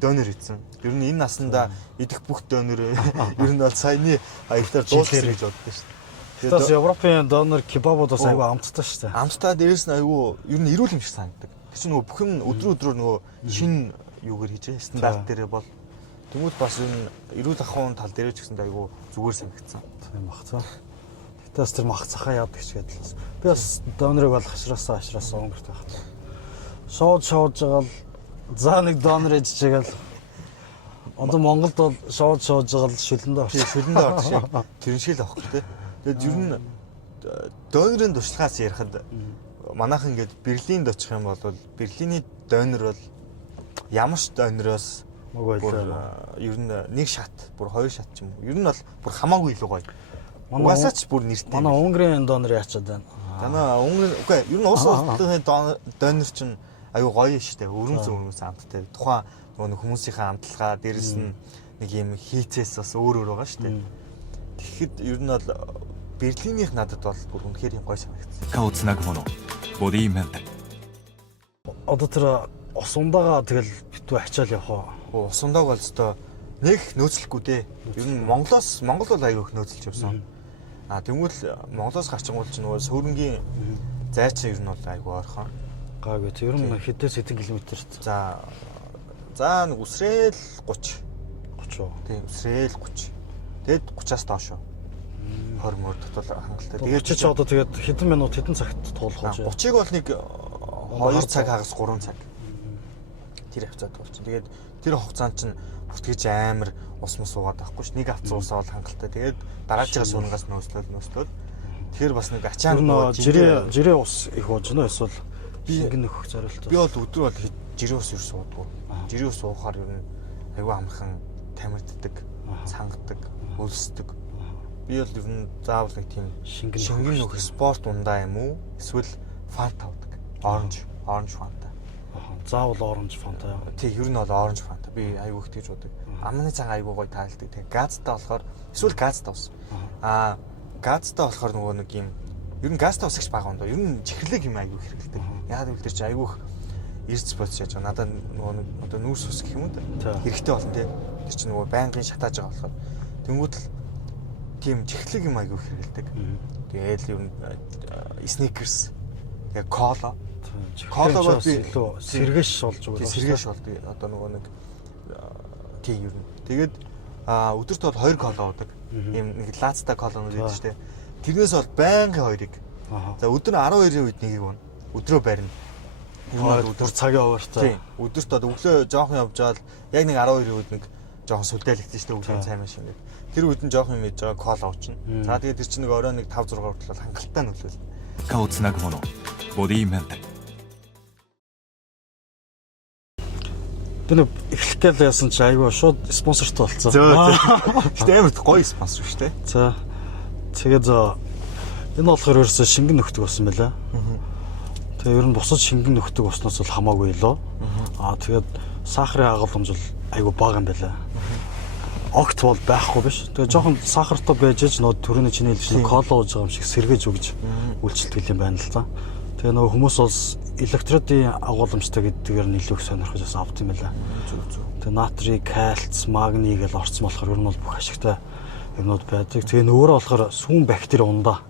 донер идсэн. Ер нь энэ наснда идэх бүх донер ер нь бол саяны аягтаар дуусгах гэж боддоо шүү дээ. Тэс Европын донер кебабудаас айгүй амттай шүү дээ. Амттай дээрээс нь айгүй ер нь эрүүл юм шиг санагдав. Тэр чинь нөгөө бүх юм өдрөөр нөгөө шин юугаар хийж стандарт дээрээ бол тэгмүүд бас энэ эрүүл ахуйн тал дээр ч гэсэн айгүй зүгээр санагдсан. Тийм бах цаа. Тэгтээс тэр мах цахаа яадаг ч гэдэг л. Би бас донерыг бол хашраасаа өнгөрт байх. Шууд байгаа л за нэг донер ижчихэл одоо Монголд бол шууд байгаа л шүлэндээ орчих. Шүлэндээ орчих. Тэр шиг л авах гэдэг. Тэгээд ер нь донерын туршлагаас ярихад манайхан ингээд Берлинд очих юм бол Берлиний донер бол ямар ч донероос ер нь нэг шат, бүр хоёр шат ч юм уу. Ер нь бол бүр хамаагүй илүү гоё. Угаасаа ч бүр нэртэй. Манай Унгарын донер яачаад байна. Танаа Унгарын үгүй ер нь улс улсын донер чинь аюу гоё шүү дээ. Өрөмс амттай. Тухайн нөгөө хүмүүсийнхээ амтлагаа дээрэс нь нэг юм хийцээс бас өөр байгаа шүү дээ. Тэгэхэд ер нь бол Берлинийх надад бол бүр үнэхээр юм гоё санагдсан. 顔をつなぐものボディメンテ。 Одоо тэр ус ундаага тэгэл битүү ачаал явах уу. Ус ундааг бол өстой нэг нөөцлөхгүй дээ. Ер нь Монгол бол аюу их нөөцлж явсан. Тэгвэл Монголоос гарчингуул ч нөгөө сөрөнгийн зайчин ер нь бол аюу ойрхон. Гайгүй тэр ер нь хэдээс хэдэн километр. За нэг үсрээл 30. 30 уу. Тийм үсрээл 30. Тэгэд 30-аас доош шүү. 20 мөр дотор хангалттай. Тэгээд чи одоо тэгээд хэдэн минут хэдэн цагт туулах вэ? 30-ыг бол нэг 2 цаг хагас 3 цаг. Тэр хавцаад туулчих. Тэгээд тэр хугацаанд чинь бүртгэж амар ус мус уугаад байхгүй ш. Нэг авц уусаа бол хангалттай. Тэгээд дараачийн сунгаас нөөслөөл. Тэр бас нэг ачаан жирээ ус их ууж гэнэ эсвэл шингэн нөхөх зорилттой. Би бол өдөр бол жирээ ус юу суудгүй. Жирээ ус уухаар ер нь аюу амархан тамирддаг, цангадаг, өлсдөг. Би бол ер нь заавал нэг тийм шингэн нөх спорт ундаа юм уу? Эсвэл фанта авдаг. Оранж фанта. Заавал оранж фанта яа. Тий, ер нь бол оранж фанта. Би аюу их тэгж удаг. Амны цаг аюу гоё таалдаг. Тэгээ газтай болохоор эсвэл газтай ус. Газтай болохоор нөгөө нэг юм ер нь газтай ус гэж бага ондоо. Ер нь чихрлэг юм аюу хэрэгтэй. Яагаад гэвэл тэр чи аюу эрдэс бодож яаж байгаа. Надад нөгөө одоо нүүрс ус гэх юм уу? Хэрэгтэй болно тий. Тэр чи нөгөө байнгын шатааж байгаа болохоор. Тэнгүүд л тийм чихрлэг юм аягүй хэрэгэлдэг. Тэгээд ер нь sneakers, тэгээд кола. Колагаа би илүү сэргээш болж байгаа. Сэргээш болдог. Одоо нөгөө нэг тийм ер нь. Тэгээд өдөрт бол 2 кола уудаг. Ийм нэг лацтай колонууд байдаг шүү дээ. Тэрнээс бол байнгын 2-ыг. За өдөр 12-ийн үед нэгийг уuna. Өдрөө барина. Өдөр цагийн хуваартай. Тийм. Өдөрт одоо өглөө жоохон явж байгаа л яг нэг 12-ийн үед нэг жоохон сүлдээлэгдэж шүү дээ өглөө цай маш ингээд. Тэр үед нь жоохон юм ээж байгаа кола уучна. За тэгээд тэр чинь нэг орой нэг 5 6 хүртэл хангалттай нөлөөлнө. 顔をつなぐものボディメンテ。 Тэр эхлэх гээл яасан чи айгүй шууд спонсортой болцсон. Гэтэ амар гоё спонсор шүү дээ. За. Тэгээд энэ болохоор ерөөсө шингэн нөхдөг болсон байлаа. Тэгээ ер нь бусад шингэн нөхдөг усноос бол хамаагүй лөө. Тэгээд сахарын хагалмж бол айгүй бага юм байлаа. Огт бол байхгүй биш. Тэгээ жоохон сахартай байж ич нөө төрөний чиний хэлж кола ууж байгаа юм шиг сэргээж өгж үйлчлдэг юм байна л да. Тэгээ нөгөө хүмүүс бол электродын агуулмжтай гэдгээр нь илүү их сонирхож бас авд юм байлаа. Тэгээ натрий, кальц, магний гэж орцсон болохоор ер нь бол бүх ашигтай юмнууд байдаг. Тэгээ нөөрэ болохоор сүүн бактери ундаа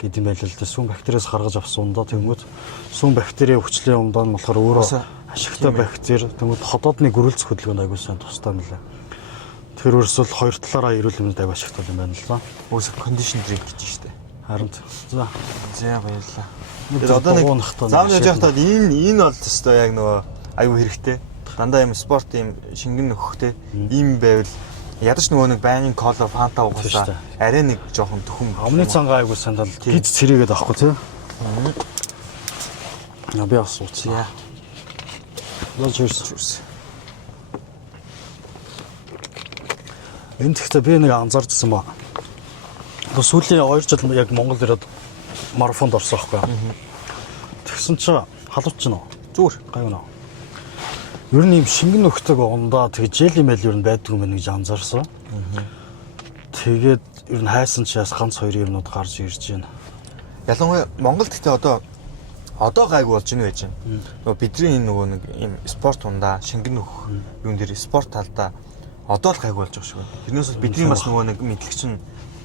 гэдэг юм байлаа л да. Сүүн бактериас гаргаж авсан ундаа тэгмүүд сүүн бактери өвчлөлийн ундаа нь болохоор өөрөө ашигтай бактери тэгмүүд ходоодны гөрөлцөх хөдөлгөөнд аягүй сайн тустай юм лээ. Тэр өөрсөл хоёр талаараа эрүүл мэндэд аягүй ашигтай юм байна л да. Өөрсө кондишн дринк гэж штэ. Харин за баярлалаа. Тэгээд одоо нэг заавал яаж яхад энэ бол тест яг нөгөө аюу хэрэгтэй. Дандаа юм спорт юм шингэн нөхөхтэй ийм байвал Ядаж нөгөө нэг байнгын кола фанта угаасаа арай нэг жоохон төхөм. Амны цангаа айгуу сандал гиз цэрээгээд авахгүй тий. Би бас ууцъя. Cheers. Энд гэхдээ би нэг анзаарчихсан ба. Сүүлийн 2 жил яг Монгол ирээд марафонд орсон байхгүй юу? Тэгсэн чи халууч нь зүгээр гайвна. Ер нь юм шингэн нөхдөг ундаа тэгээ жели мэл ер нь байдаг юм байна гэж анзаарсан. Тэгээд ер нь хайсан ч яс ганц хоёр юмнууд гарч ирж байна. Ялангуяа Монголд гэхдээ одоо гайгүй болж байна байж байна. Нөгөө бидний энэ нөгөө нэг юм спорт ундаа шингэн нөх юун дээр спорт талдаа одоо л гайгүй болж байгаа шүү. Тэрнээс бидний бас нөгөө нэг мэдлэг чинь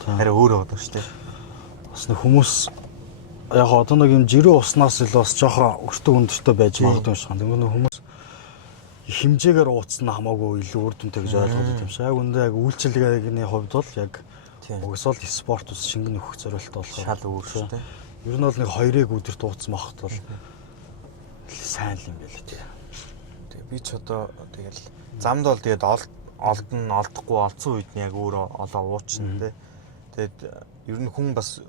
арай өөр болдог шүү дээ. Бас нэг хүмүүс яг одоо нэг юм жирийн уснаас илүү бас жоохон өртөг өндөртөө байж магадгүй юм шиг. Тэгвэл нэг хүмүүс хэмжээгээр ууцсан хамаагүй илүү үр дүнтэй гэж ойлгоод юм шиг. Яг үндэ яг үйлчлэгээний хувьд бол яг угсаал спорт ус шингэн нөхөх зорилттой болохоор шал өөр шүү дээ. Ер нь бол нэг 2-ыг өдөрт ууцсан махт бол сайн л юм байл тий. Тэгээ би ч одоо тэгэл замд бол тэгээд олдохгүй олцсон үед нь яг өөрөө олоо уучна тий. Тэгээд ер нь хүн бас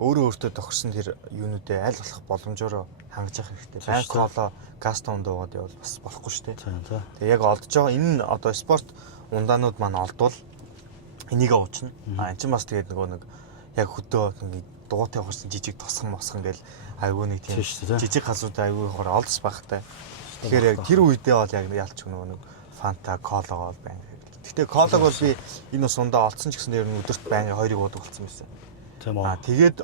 өөртөө тохирсон тэр юунуудыг аль болох боломжоор хангаж явах хэрэгтэй. Банк коло гастон дуугаад явал бас болохгүй шүү дээ. Тэгээ яг олдож байгаа энэ одоо спорт ундаанууд маань олдвол энийг уучна. Энд чинь бас тэгээд нөгөө нэг яг хөдөө ингээд дугуйтай явахсан жижиг тосгон ингээл айгүй нэг тийм жижиг газрууд айгүй хоор олдс багтай. Тэгэхээр яг тэр үедээ бол яг ялч нөгөө нэг фанта кологоо бол байна. Гэхдээ колог бол би энэ ус ундаа олдсон ч гэсэн ер нь өдөрт байнга 2-ыг уудаг болсон байсан. Тийм үү. Тэгээд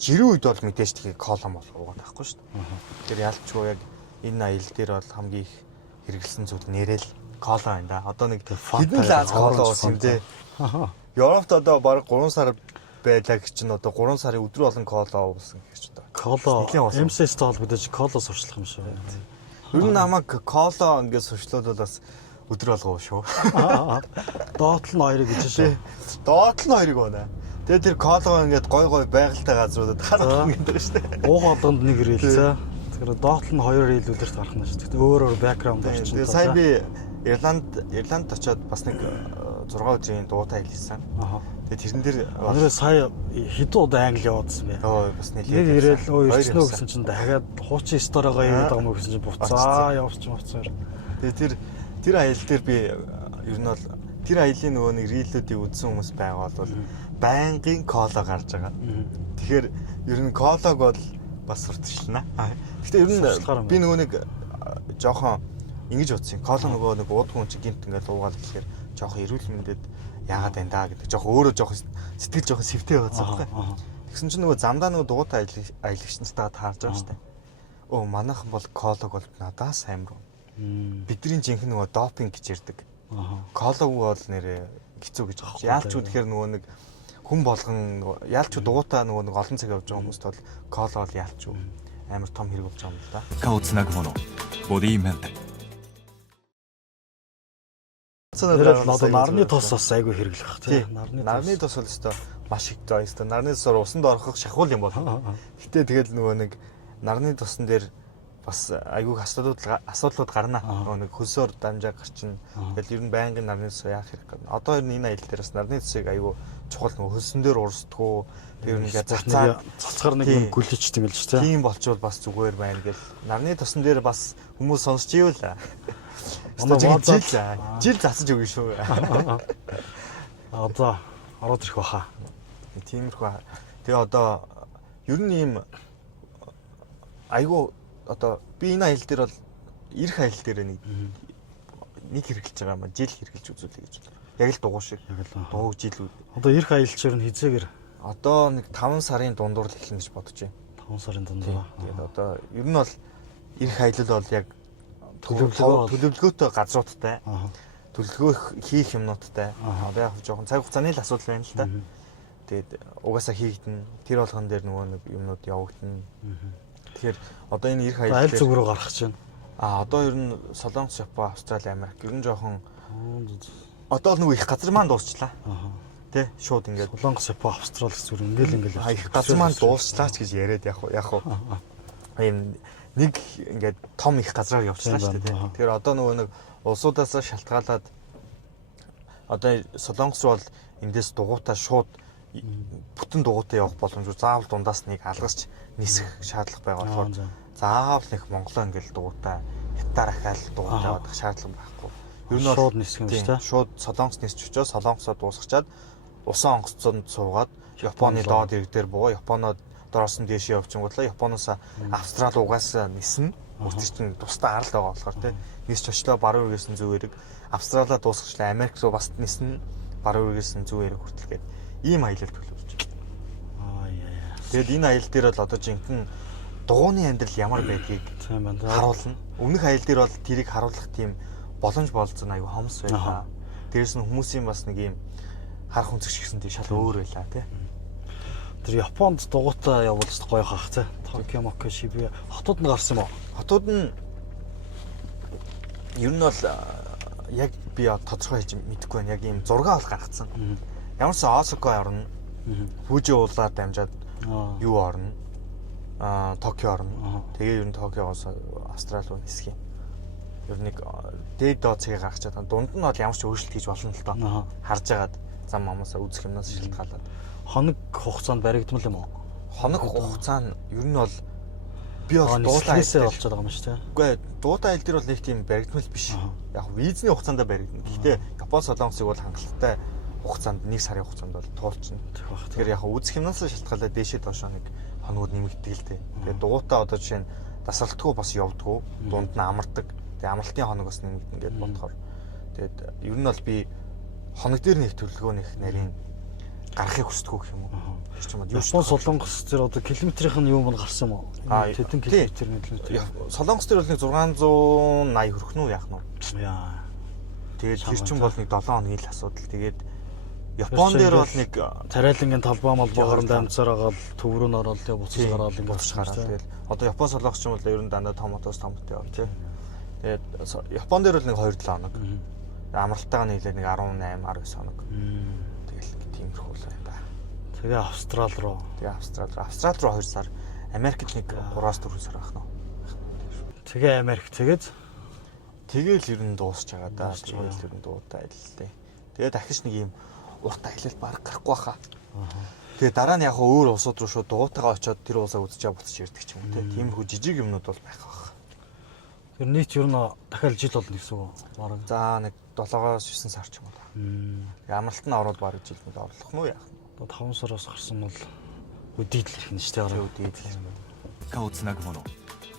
жирийн үед бол мэдээж тэгээ колом болох уугаад байхгүй шүү дээ. Тэгэхээр ялчгүй яг энэ аялал дээр бол хамгийн их хэрэгэлсэн зүйл нэрэл коло байна да. Одоо нэг хэдэн лаз коло уусан юм дээ. Европт одоо баг 3 сар байлаа гэж чинь одоо 3 сарын өдөр болон коло уусан гэж одоо. Коло МСС-тэй холбогдож коло сурчлах юм шиг байна. Ер нь намайг коло ингээд сурчлуулвал бас өдөр болгоо шүү. Доотл нь 2-ыг гэж шүү. Доотл нь 2-ыг байна. Тэгээ тэр коло ингээд гой байгальтай газруудад харах юм гэдэг шүү дээ. Ууг болгонд нэг ирээлцээ. Тэгэхээр доотл нь 2 ил өдөрт гарах нь шүү. Тэгтээ өөр бэкграунд орчин. Тэгээ сайн би Ирланд очиод бас нэг 6 өдрийн дуутай хэлсэн. Тэгээ тэрэн дээр өнөөдөр сая хэдэн удаа англи явуулсан бэ? Бас нэлээд. Нэг ирээл ирсэн үү гэсэн чинь дахиад хуучин сторогоо яваад байгаа юм гэсэн чинь буцаа явуулсан. Тэгээ тэр аялал дээр би ер нь бол тэр аялын нөгөө нэг рилүүдийг үзсэн хүмүүс байгаа бол байнгын коло гарч байгаа. Тэгэхээр ер нь колог бол бас сурталчилна. Гэхдээ ер нь би нөгөө нэг жоохон ингэж утсан. Коло нөгөө нэг уудгүй хүн чинь гинт ингээд уугаал гэхээр жоохон эрүүл мэндэд яагаад байна да гэдэг. Жоохон өөрөө жоохон сэтгэл жоохон сэвтэй байгаадсан байхгүй. Тэгсэн чинь нөгөө замдаа нөгөө дугуйтай аялагчнартаа таарж байгаа шүү дээ. Оо манайхан бол колог бол надаас амар. Бидний жинхэнэ нөгөө допинг гэж ярьдаг. Колог бол нэрээ хэцүү гэж байна. Яалч үү тэгэхээр нөгөө нэг хүн болгон яалч үү дугуйтай нөгөө нэг олон цаг явж байгаа хүмүүст бол коло бол яалч үү амар том хэрэг болж байгаа юм л да. 顔をつなぐものボディメンタル Одоо нарны тос бас айгүй хэрэглэх тий. Нарны тос бол өстой маш их заа өстой. Нарны тосоор усанд орохох шахуул юм бол. Гэтэ тэгэл нөгөө нэг нарны тосон дээр бас айгүй асуудлууд гарна. Нөгөө нэг хөлсөөр дамжаа гарчин. Тэгэл ер нь байнгын нарны тос яах хэрэг гэнэ. Одоо ер нь энэ аялал дээр бас нарны тосыг айгүй чухал нөгөө хөлсөн дээр урсдгүү. Тэр ингээд цацгаар нэг юм гүлчдэг л шүү тий. Тийм болчвол бас зүгээр байна гэл. Нарны тосон дээр бас хүмүүс сонсч ивэл жил засаж өгнө шүү. Одоо ороод ирэх баха. Тиймэрхүү. Тэгээ одоо ер нь ийм айгүй одоо би энэ аялал дээр бол ирэх аялал дээр нэг хэрэглэж байгаа юм. Жил хэрэглэж үзүүлээ гэж. Яг л дугуй шиг. Дууг жил. Одоо ирэх аялалч ер нь хизээгээр. Одоо нэг 5 сарын дундуур л эхлэнэ гэж бодож байна. 5 сарын дундуур. Тэгээд одоо ер нь бол ирэх аялал бол яг төлөвлөгөөтэй газруудтай. Төлөвлөгөө хийх юмнуудтай. Одоо яг жоохон цаг хугацааны л асуудал байна л да. Тэгээд угаасаа хийгдэн тэр болгон дээр нөгөө нэг юмнууд явагдана. Тэгэхээр одоо энэ ирэх аялал аль зүг рүү гарах гэж байна. Одоо ер нь Солонгос, Япон, Австрали, Америк ер нь жоохон одоо л нөгөө их газар маань дуусчлаа. Тэ шууд ингээд Солонгос, Япон, Австрали зүр ингээл их газар маань дуусчлаа ч гэж яриад яг уу. Ийм нэг ингээд том их газраар явчихсан шүү дээ. Тэгэхээр одоо нөгөө нэг улсуудаасаа шалтгаалаад Одоо Солонгос руу бол эндээс дугуйтаа шууд бүтэн дугуйтаа явах боломжгүй. Заавал дундаас нэг алгасч нисэх шаардлага байгаа болохоор заавал нэг Монголоо ингээл дугуйтаа хятаар ахаал дугуйтаа явах шаардлага байхгүй. Ер нь шууд нисэх юм шүү дээ. Шууд Солонгос нисч очоод Солонгосоо дуусгачаад усан онгоцонд суугаад Японы доод ирэг дээр буугаа Японоод доороос нь дээшээ явчихгоодлаа Японоос Австрали угаас ниснэ. Өөртөө чинь тусдаа арал байгаа болохоор тий нисч очлоо баруун үргээс нь зөв эрэг Австралиа дуусгачлаа Америк руу бас ниснэ баруун үргээс нь зөв эрэг хүртэл гээд ийм аялал төлөвлөж байна. Тэгээд энэ аялал дээр бол одоо жинхэнэ дугууны амьдрал ямар байдгийг харуулна. Өмнөх аялал дээр бол тэрийг харуулах тийм боломж болцсон аюу хомс байлаа. Дээрээс нь хүмүүсийн бас нэг ийм харах үнцгш гэсэн тийм шал өөр байлаа тий. Тэр Японд дугуйтаа явуулж гоё хах тий. Токио, Моко, Шибуя хотууд нь гарсан юм уу? Хотууд нь ер нь бол яг би тодорхой хэлж мэдэхгүй байна. Яг ийм зураг бол гаргацсан. Ямар ч Осака орно. Фужи уулаар дамжаад юу орно? Токио орно. Тэгээ ер нь Токиогоос Австрали руу нисэх юм. Ер нь нэг дээд доод цагийг гаргачаад дунд нь бол ямар ч өөрчлөлт хийж болно л доо. Харж агаад зам амаасаа үзэх юмнаас шалтгаалаад. Хоног хугацаанд баригдмал юм уу? Хоног хугацаа нь ер нь бол би бол дуутай айлтээ болчиход байгаа юм шүү дээ. Үгүй ээ, дуутай айл дээр бол нэг тийм баригдмал биш. Яг визний хугацаанд баригдана. Гэхдээ Япон Солонгосыг бол хангалттай хугацаанд 1 сарын хугацаанд бол туулчихна. Тэгэхээр яг үзэх юмнаас шалтгаалаад дээшээ доошоо нэг хоногуд нэмэгддэг л дээ. Тэгээд дугуйтаа одоо жишээ нь дасралтгүй бас явдггүй, дунд нь амардаг. Тэгээд амралтын хоног бас нэмэгдэн гэдээ бодохоор. Тэгээд ер нь бол би хоног дээр нэг төлөвлөгөө нэг нарийн гарахыг хүсдэг гэх юм уу? Япон Солонгос дээр одоо километрийн нь юу мөн гарсан юм уу? Тэдэн километр. Солонгос дээр бол нэг 680 хүрэх нь яах нь вэ? Яа. Тэгээд тэр чинь бол нэг 7 хоногийн л асуудал. Тэгээд Япон дээр бол нэг тариалангийн талбай малбай хооронд амцаар агаад төв рүү н ороод буцаж гараад ингээд гараад. Тэгээд одоо Япон Солонгос ч юм бол ер нь дандаа томотоос томтой явна тий. Тэгээд Япон дээр бол нэг 2-7 хоног. Амралтайгаа нийлээд нэг 18 19 хоног. Тиймэрхүү л байна да. Тэгээ Австрал руу. Австрал руу 2 сар, Америкт нэг 3-4 сар байх нь. Тэгээ Америк тэгэл ер нь дуусч байгаа да. Тэгэл ер нь дуутай аяллаа. Тэгээ дахиж нэг юм урт аялал баг гарахгүй баха. Тэгээ дараа нь яг өөр улсууд руу шууд дуутайгаа очиод тэр улсаа үзчихээ буцаж ирдэг ч юм уу те. Тиймэрхүү жижиг юмнууд бол байх баха. Тэр нийт ер нь дахиад жил болно гэсэн үг. Бараг. За нэг 7-9 сар ч юм уу. Амралт нь ороод бараг жил нэг орлох нь уу яах нь. 5 сараас гарсан бол үдийдл ирэх нь шүү дээ. Үдийдл. 顔をつなぐもの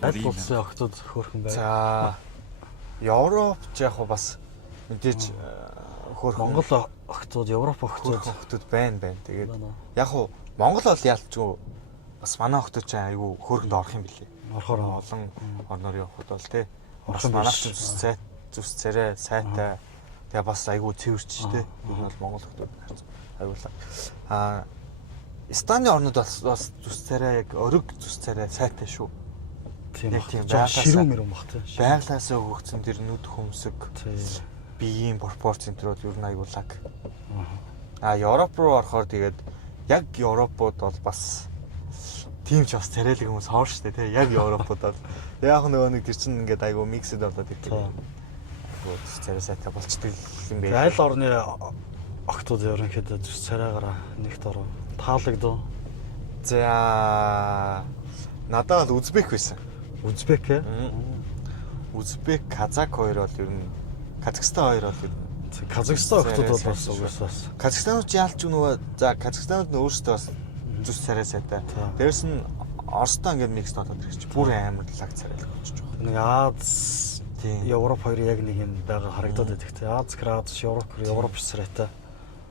Аль улсын охтууд хөөрхөн байна. За Европ ч яг бас мэдээж хөөрхөн Монгол охтууд, Европ охтууд байна. Тэгээд яг Монгол бол яалтчгүй бас манай охтууд ч айгүй хөөрхөнд орох юм билээ. Орохоор олон орноор явахд бол тий. Бас манайх ч зүс царай сайтай. Тэгээ бас айгүй цэвэрч тий. Энэ бол Монгол охтууд айгуулаа. Станы орнууд бас зүс царай яг ориг зүс царай сайтай шүү. Тийм ширүү мөрөн бах тий. Байглаасаа хөгцсөн тэр нүд хөмсөг. Биеийн пропорц центрууд ер нь айгуулаг. Европ руу орохоор тэгээд яг Европууд бол бас тийм ч бас царайлаг хүмүүс хоор штэ тий. Яг Европууд бол яг нөгөө нэг тэр чинь ингээд айгуу миксэд болоод ирдэг. Царай сайтай болчдөг юм байна. Аль орны охтууд ерөнхийдөө зүс царайгаараа нэгт ороо таалагдав. За надад бол Узбек байсан. Узбек ээ? Узбек, Казак хоёр бол ер нь Казахстан хоёр бол ер нь Казахстан охтууд бол бас угаасаа. Казахстанууд яалч нөгөө за Казахстанууд нь өөрсдөө бас зүс царай сайтай. Дээрс нь Оростой ингээд микс болоод ирчих. Бүр амар лаг царайлаг болчих жоох. Нэг Аз Европ хоёр яг нэг юм байгаа харагдаад байдаг те. Аз Град, Европ царайтай.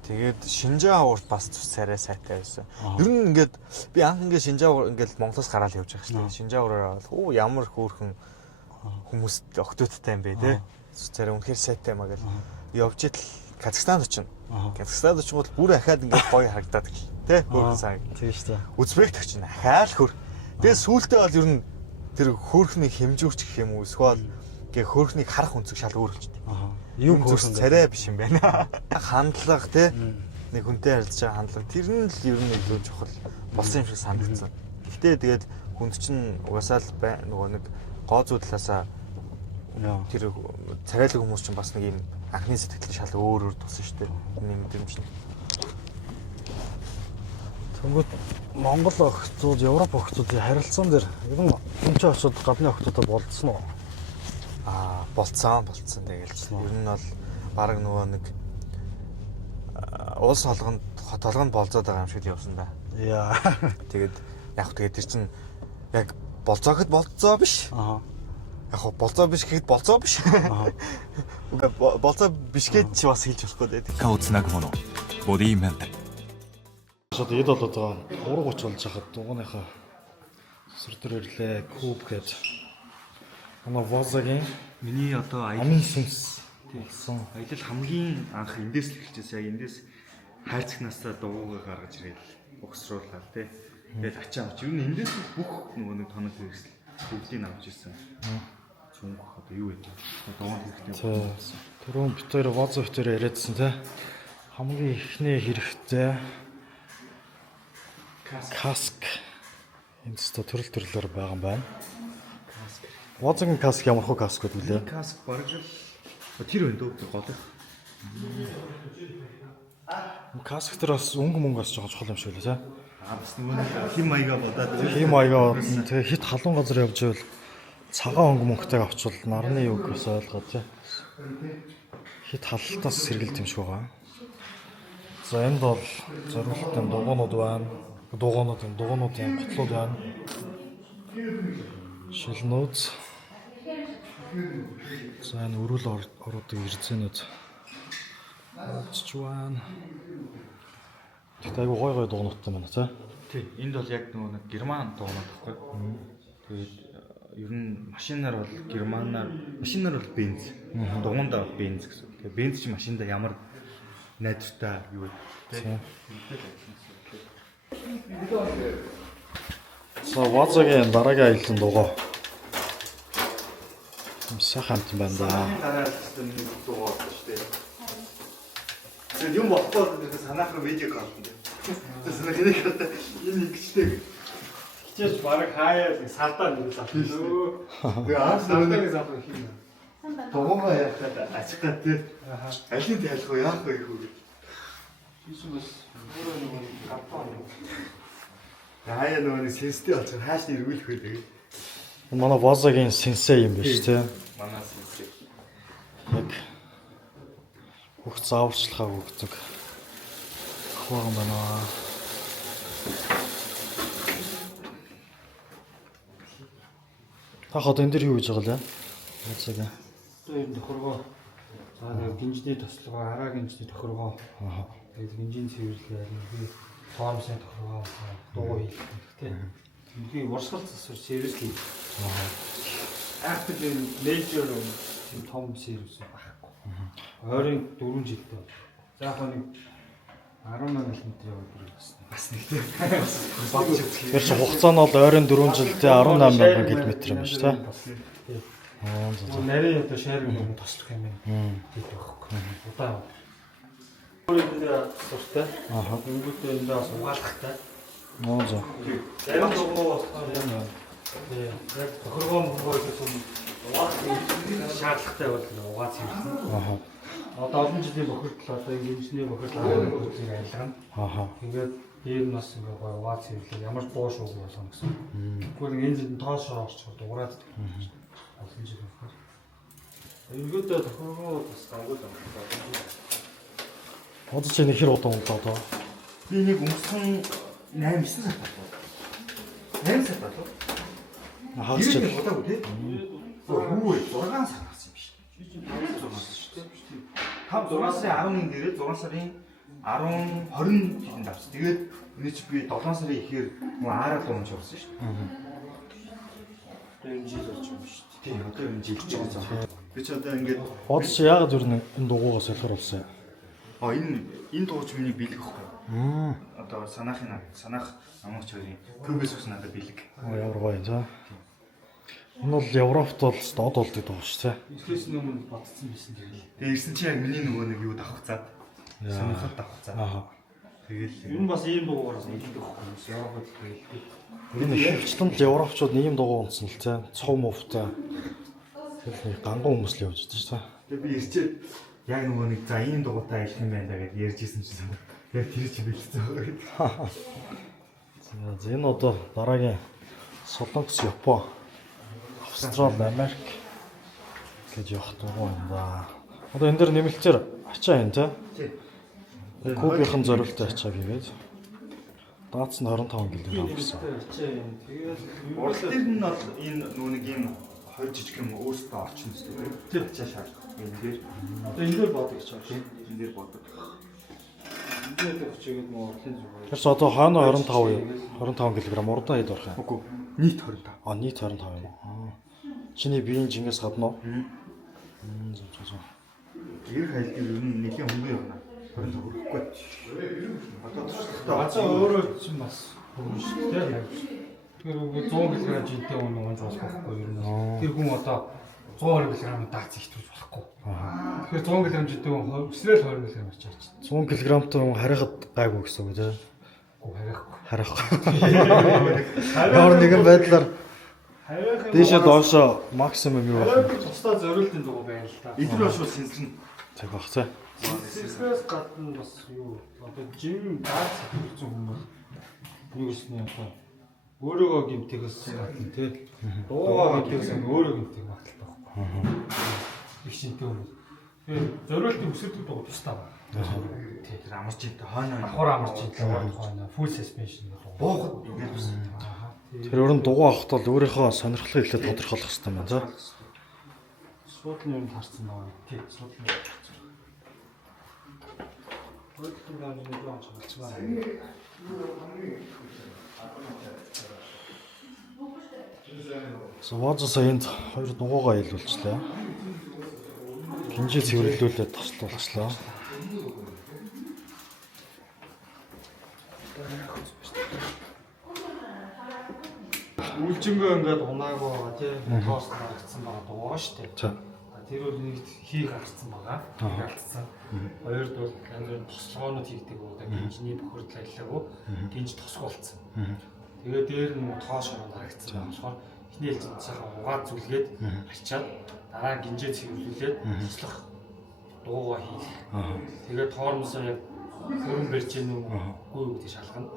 Тэгээд Шинжаавурт бас зүс царай сайтай байсан. Ер нь ингээд би анх ингээд Шинжаавур ингээд Монголоос гараад явж байгаа шүү дээ. Шинжаавураар бол ямар хөөрхөн хүмүүст охтуудтай юм бэ те. Зүс царай үнэхээр сайтай маа гэж явж идэл Казахстанд очино. Казахстанд очих бол бүр ахаад ингээд гоё харагдаад те. Хөөрхөн сайн. Тийм шүү дээ. Узбект очино. Ахаал хөр. Тэгээд сүүлдээ бол ер нь тэр хөөрхний хэмжүүрч гэх юм уу эсвэл гээ хөөрхнийг харах үнцэг шал өөр болчихдээ. Юу хөөрхөн царай биш юм байна. Хандлага те нэг хүнтэй харилцаж байгаа хандлага тэр нь л ер нь илүү чухал болсон юм шиг санагдсан. Гэхдээ тэгээд хүнд чинь угаасаа л нөгөө нэг гоо зүй талаасаа Яа. Тэр царайлаг хүмүүс чинь бас нэг юм анхны сэтгэл шал өөр тусан шүү дээ. Миний мэдрэмж нь. Тэнгүүд Монгол охтууд, Европ охтуудын харилцаан дээр ер нь энэ ч очоод гадны охтуудад болцсон уу? Болцсон тэгэл. Ер нь бол баг нөгөө нэг улс олгонд хот олгонд болцоод байгаа юм шиг явсан да. Яа. Тэгээд тэр чинь яг болцооход болцоо биш. Яг болцоо биш гэхэд болцоо биш. Болцоо биш гэж ч бас хэлж болохгүй дээ. 顔をつなぐものボディメンタル Шууд эд болоод байгаа. 3:30 болж хахад дугааныхаа сүр дээр ирлээ. Куб гэж. Вазагийн миний одоо амин сүнс болсон. аялал хамгийн анх эндээс л эхэлчихсэн. Яг эндээс хайрцаг настаа дуугаа гаргаж ирээд угсруулаад тий. Тэгээд ачаа авч. Юу н эндээс бүх нөгөө нэг тоног хэрэгсэл бүгдийг авч ирсэн. Цүнх одоо юу вэ? Дуунд хэрэгтэй. Түрүүн бид хоёр Ваза хөтөр яриадсан те. Хамгийн ихний хэрэгтэй каск. Энд ч төрөл төрлөөр байгаа юм байна. Вазагийн каск ямар хөө каск вэ? Каск бараг л тэр өндөө гол. Каск дээр бас өнгө мөнгөс жоохон чухал юм шиг лээ те. Бас нөгөө нэг хим маяга бодоод Хим маягаа тэгээ хит халуун газар явж байвал цагаан өнгө мөнгөтэйг авчвал нарны үг гэж ойлгоод тий. Хит халалтаас сэргэлт юм шиг байгаа. За энд бол зориултын дугуйнууд байна. Дугуйнуудын готлууд байна. Шилнүүд. За энэ өрүүл оруудын ирзэнүүд. Очж байна. Тэгтээ айгу гой дугуйнуудтай байна тий. тий. Энд бол яг нөгөө нэг герман дуунаад байхгүй. Тэгээд ер нь машинаар бол германаар машинаар бол бенз. Дугуйндаа бол бенз гэсэн. Тэгээд бенз чи машинда ямар найдвартай юу вэ? За Вазагийн дараагийн аяллаа дугуй. Сайхан юм байна да. Дараа систем дугуй байна шүү дээ. Тэгээд юм болохгүй санаахан видео гаргана. Тэсний нэг энэ ингэжтэй. Хичээж бараг хаяа сардаа нэг авсан. Тэгээ сардааны зав хийх. Дугуйгаа яхад ачгаад тэр алийг тайлах уу яах вэ хүү. Хийсэн бас өөрөө нэг капан. Хаяа нөгөө сенстэй болчихсон хааш эргүүлэх вэ тэгээ. Манай Вазагийн сенсей юм биш тий. Манай сенсей. Яг бүх зааварчилгаа өгдөг. Хөөм байна. Та хот энэ дэр юу гэж байгаа лээ? Вазагийн. Одоо ер нь тохиргоо. За нэг гинжний тослогоо, араа гинжний тохиргоо. Тэгээд гинжийн цэвэрлээ, би тоормсын тохиргоо, дуу хийх гэх тийм. Би урсгал засвар сервис хийх. Active major тийм том сервис байхгүй. Ойрын 4 жилдээ. За яг нэг 18 км яваад ирсэн. Бас нэг тийм. Тэр чинь хугацаа нь бол ойрын 4 жилдээ 18,000 км юм биш тий. Нарийн одоо шаарийн тослох юм хийх байхгүй. Удаа. Өөрөндөө суртай. Өнгөтэй эндээ бас угаалгахтай. За. Зарим дугуй болохоор яг тохиргоо гэсэн шаардлагатай бол угааз хийсэн. Одоо олон жилийн бохирдол одоо гинжний бохирдол аялгана. Тэгээд дээр нь бас ингээ гой угааз хийлээ. Ямар дуу шууг болгоно гэсэн. Тэгвэл энэ зэн тоос орчод уграад олон жил болохоор. Өнгөтэй тохиргоо бас гангуул юм. Одоо чи нэг хэр удаан удаа. Би нэг өнгөрсөн 8-9 сар болов. 8 сар болов. Хагас жил. Удаагүй тий. Хүү 6 сар гарсан юм биш. 5 сарын 11 дээрээ 6 сарын 10 20 хэдэн авсан. Тэгээд өнөө чи би 7 сарын ихээр нөгөө аараа дуунч орсон шүү дээ. Энэ жил болж юм шүү дээ. Тийм одоо энэ жил ч байгаа. Би ч одоо ингээд Одоо чи яагаад юу энэ дугуйгаа солихор болсон юм? энэ дууч миний бэлэг ихгүй. Одоо санаах амгч хоёрын төбөөс ус надад бэлэг. Ямар гоё за. Энэ бол Европт бол дод болдог дуу шүү тий. Эхлээс өмнө бодсон байсан тэгэл. Тэгээ ирсэн чи яг миний нөгөө нэг юу давхцаад. Сонирхол давхцаад. Тэгэл Энэ бас ийм дуугараас илдэг байхгүй юу? Европод хэлдэг. Энэ хөвчлэн л Европчууд ийм дугуй унтсан л тий. Цов мөвтэй. Тэгэхээр ганган хүмүүс л явж байгаа шүү дээ. Тэгээ би ирчээд яг нөгөө нэг за ийм дугуйтай аялах юм байна да гэж ярьжсэн чинь яг тэр чи бэлдсэн байгаа. За энэ одоо дараагийн Солонгос, Япон, Австрали, Америк гэж явах дургүй юм да. Одоо энэ дэр нэмэлтээр ачаа юм тий. Кубийнхэн зориултын ачаа гэгээд даатс нь 25 кг авсан. Тэгээд Урал дээр нь бол энэ нөгөө нэг ийм хоёр жижиг юм өөртөө орчин зүйл. Тэр чаашаа энэ дээр энэ дээр бодог ч байна. энэ дээр бодог. Энэ дээр очигээд нөө урлын зүгээр. Тэгэхээр одоо хойно 25 кг урдаа хэд орох юм? Үгүй нийт 25. Нийт 25 юм уу? Чиний биеийн жингээс гадна уу? За. Ирэх хайлт ер нь нэлийн хөнгөн явна. 25 хүрэхгүй. Одоо Бацаа өөрөө чинь бас хөрөн шүү дээ. Тэр үгүй 100 кг жинтэй унж болох байхгүй юу? Тэр хүн одоо 120 кг даац ихтүүлж болохгүй. Тэгэхээр 100 кг жинтэй хүн өсрөл 20 кг чаач. 100 кг-тай хүн харихад гайгүй гэсэн үг тий. Харахгүй. Ямар нэгэн байдлаар Харих дээшээ доошоо максимум юу байх вэ? тусдаа зориултын дугуй байна л та. эдгээр бас сэнсгэн. Тэг бах тий. Сэрсгээс гадна бас юу одоо жим даац хийсэн хүмүүс юу гэсний одоо өөрөөгөө гимтгээс гадна тий. Дуугаа гимтгээс өөрөө гимтг багтал байхгүй. Их шинтэй хүмүүс. Тэгээд зориултын өсөлтөд дугуй тусдаа байна. Тэр амарч ин хойно Давхар амарч байна. Full suspension буухад ингэж бас. Тэр өөрөнд дугуй авахт бол өөрийнхөө сонирхлыг илүү тодорхойлох хэрэгтэй байна тий. Суудлын юм харсан байгаа. Тий, суудлын. Суудлын гал нэг юм чагалж байна. Ваза саянд хоёр дугуйгаа илүүлчлээ. Гинжээ цэвэрлүүлээд тослуулчлаа. Үлжингөө ингээд унаагаа байгаа тий. Тоос гаргацсан байгаа дугаа шүү дээ. За. Тэр бол нэг хийх гарцсан байгаа. Алдсан. Хоёрд бол янз бүрийн тослогоонууд хийгдэг уу. Гинжний бохирдол ажиллаагүй. Гинж тосгуулсан. Тэгээд дээр нь тоос шороо дарагдсан байгаа болохоор эхний ээлжид сайхан угаад зүлгээд ачаад дараа нь гинжээ цэвэрлүүлээд тослох дуугаа хийх. Тэгээд тоормосоо яг хөрөн барьж гин үгүй юу гэдэг шалгана.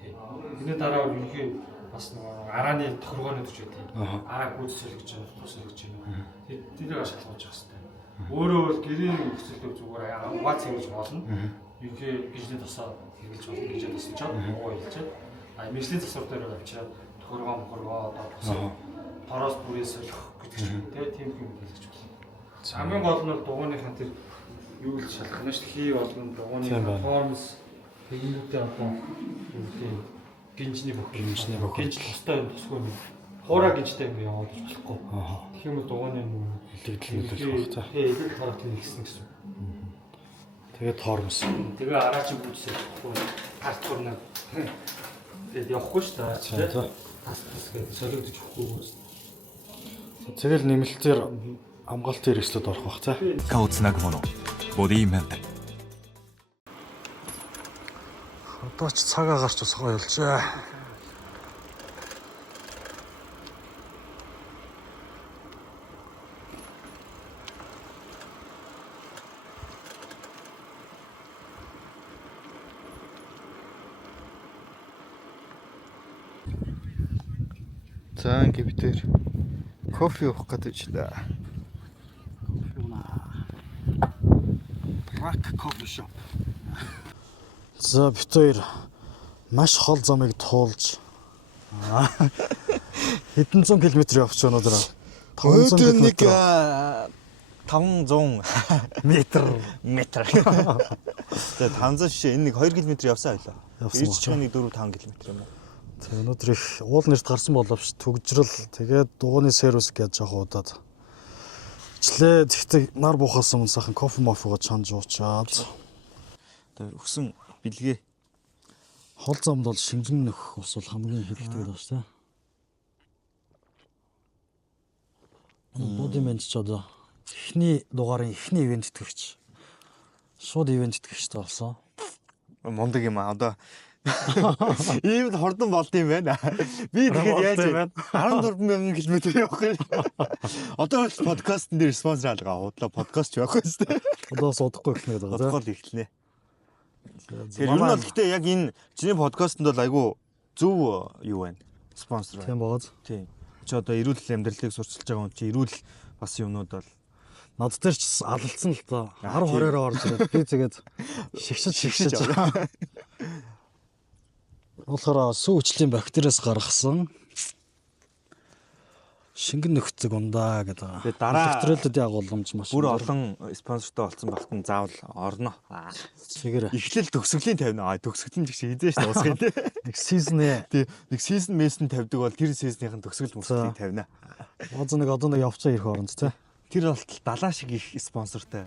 Тий. Тэрний дараа бол ерөнхий бас нэг арааны тохиргооны төч байдаг. Араа гүйцэтгэх гэж байна, туслах гэж байна. Тэрийг шалгуулж явах хэрэгтэй. Өөрөө бол гэрийн нөхцөлөд зүгээр угаа цэвэрлж болно. Ерөнхий гинжний тосоо хэрэглэж болно, гинжээ тосолчоод уугаа хэлчихэд мэржлийн засвар дээр авчираад тохиргоо одоо тосоо тороос бүрээс солих гэдэг ч юм уу тийм юм хэлж болно. Хамгийн гол нь бол дугууныхаа тэр юу л шалгах нь шүү дээ. Хий болгон дугууны формс тэгнүүдээ одоо юу гэдэг гинжний бохирдол. Гинж тустай юм тусгүй юм. Хуурай гинжтэй юм яваад болохгүй. Тэгэх юм бол дугууны Илэгдэл нөлөөлөх байх тий, илэг тарах хийсэн гэсэн. Тэгээд тоормос. Тэгээ араач бүжсэх болохгүй. Хартурна. Тэгээд явахгүй шүү дээ. За. Тэгээд солиодож өгөхгүй. Тэгэл нэмэлтээр хамгаалтын хэрэгслүүд орох бах тий. 顔をつなぐものボディメンテ Одоо ч цагаа гарч усгаа явуулжээ. За ингээ бид тээр кофе уух гэдэг чинь. Black coffee shop. За бид хоёр маш хол замыг туулж хэдэн зуун километр явж байгаа өнөөдөр. 500 км. 500 метр. За 500 шишээ энэ нэг 2 км явсан байлаа. Ирж байгаа нэг 4-5 км юм уу? Тэг өнөөдөр их уул нэрт гарсан боловч төгжрөл тэгээд дууны сервис гэж жоох удаад. Ичлээ тэгтээ нар буухаас өмнө сайхан кофе мофого чанж уучаад. Тэр өгсөн бэлгээ. Хол замд бол шингэн нөх ус бол хамгийн хэрэгтэй байх шүү дээ. Бодимент ч одоо эхний дугаарын эхний ивент итгэвч. Шууд ивент итгэвчтэй болсон. Мундаг юм аа. Одоо Ийм л хурдан болд юм байна. Би тэгэхээр яаж 14,000 км явах юм. Одоо бол подкастн дээр спонсор алгаа худлаа подкаст явах гэсэн. Одоо судахгүй гэх нэг байгаа. Бодгол ихлэнэ. Тэгэхээр ер нь бол гэхдээ яг энэ чиний подкастэнд бол айгүй зөв юу байна. Спонсор байна. Тийм бооз. Тийм. Чи одоо эрүүл амьдралыг сурчилж байгаа юм чи эрүүл бас юмнууд бол Над дээр ч алалцсан л та 10-20-оор орж ирээд би тэгээд шигшиж байгаа. Болохоор сүүчлийн бактериас гаргасан шингэн нөхцөг ундаа гэдэг. Тэгээд дараа электролид ягууламж маш бүр олон спонсортой болсон багтан заавал орно. Тэгэр Эхлэл төгсгөлийн тавина. Төгсгөл нь ч хийж дээ шүү дээ. нэг сизнэ. Тий, нэг season мессэн тавьдаг бол тэр season-ийн төгсгөл мөсөлтийг тавина. Одоо нэг явцаа ирэх оронд тий. Тэр бол далаа шиг их спонсортой.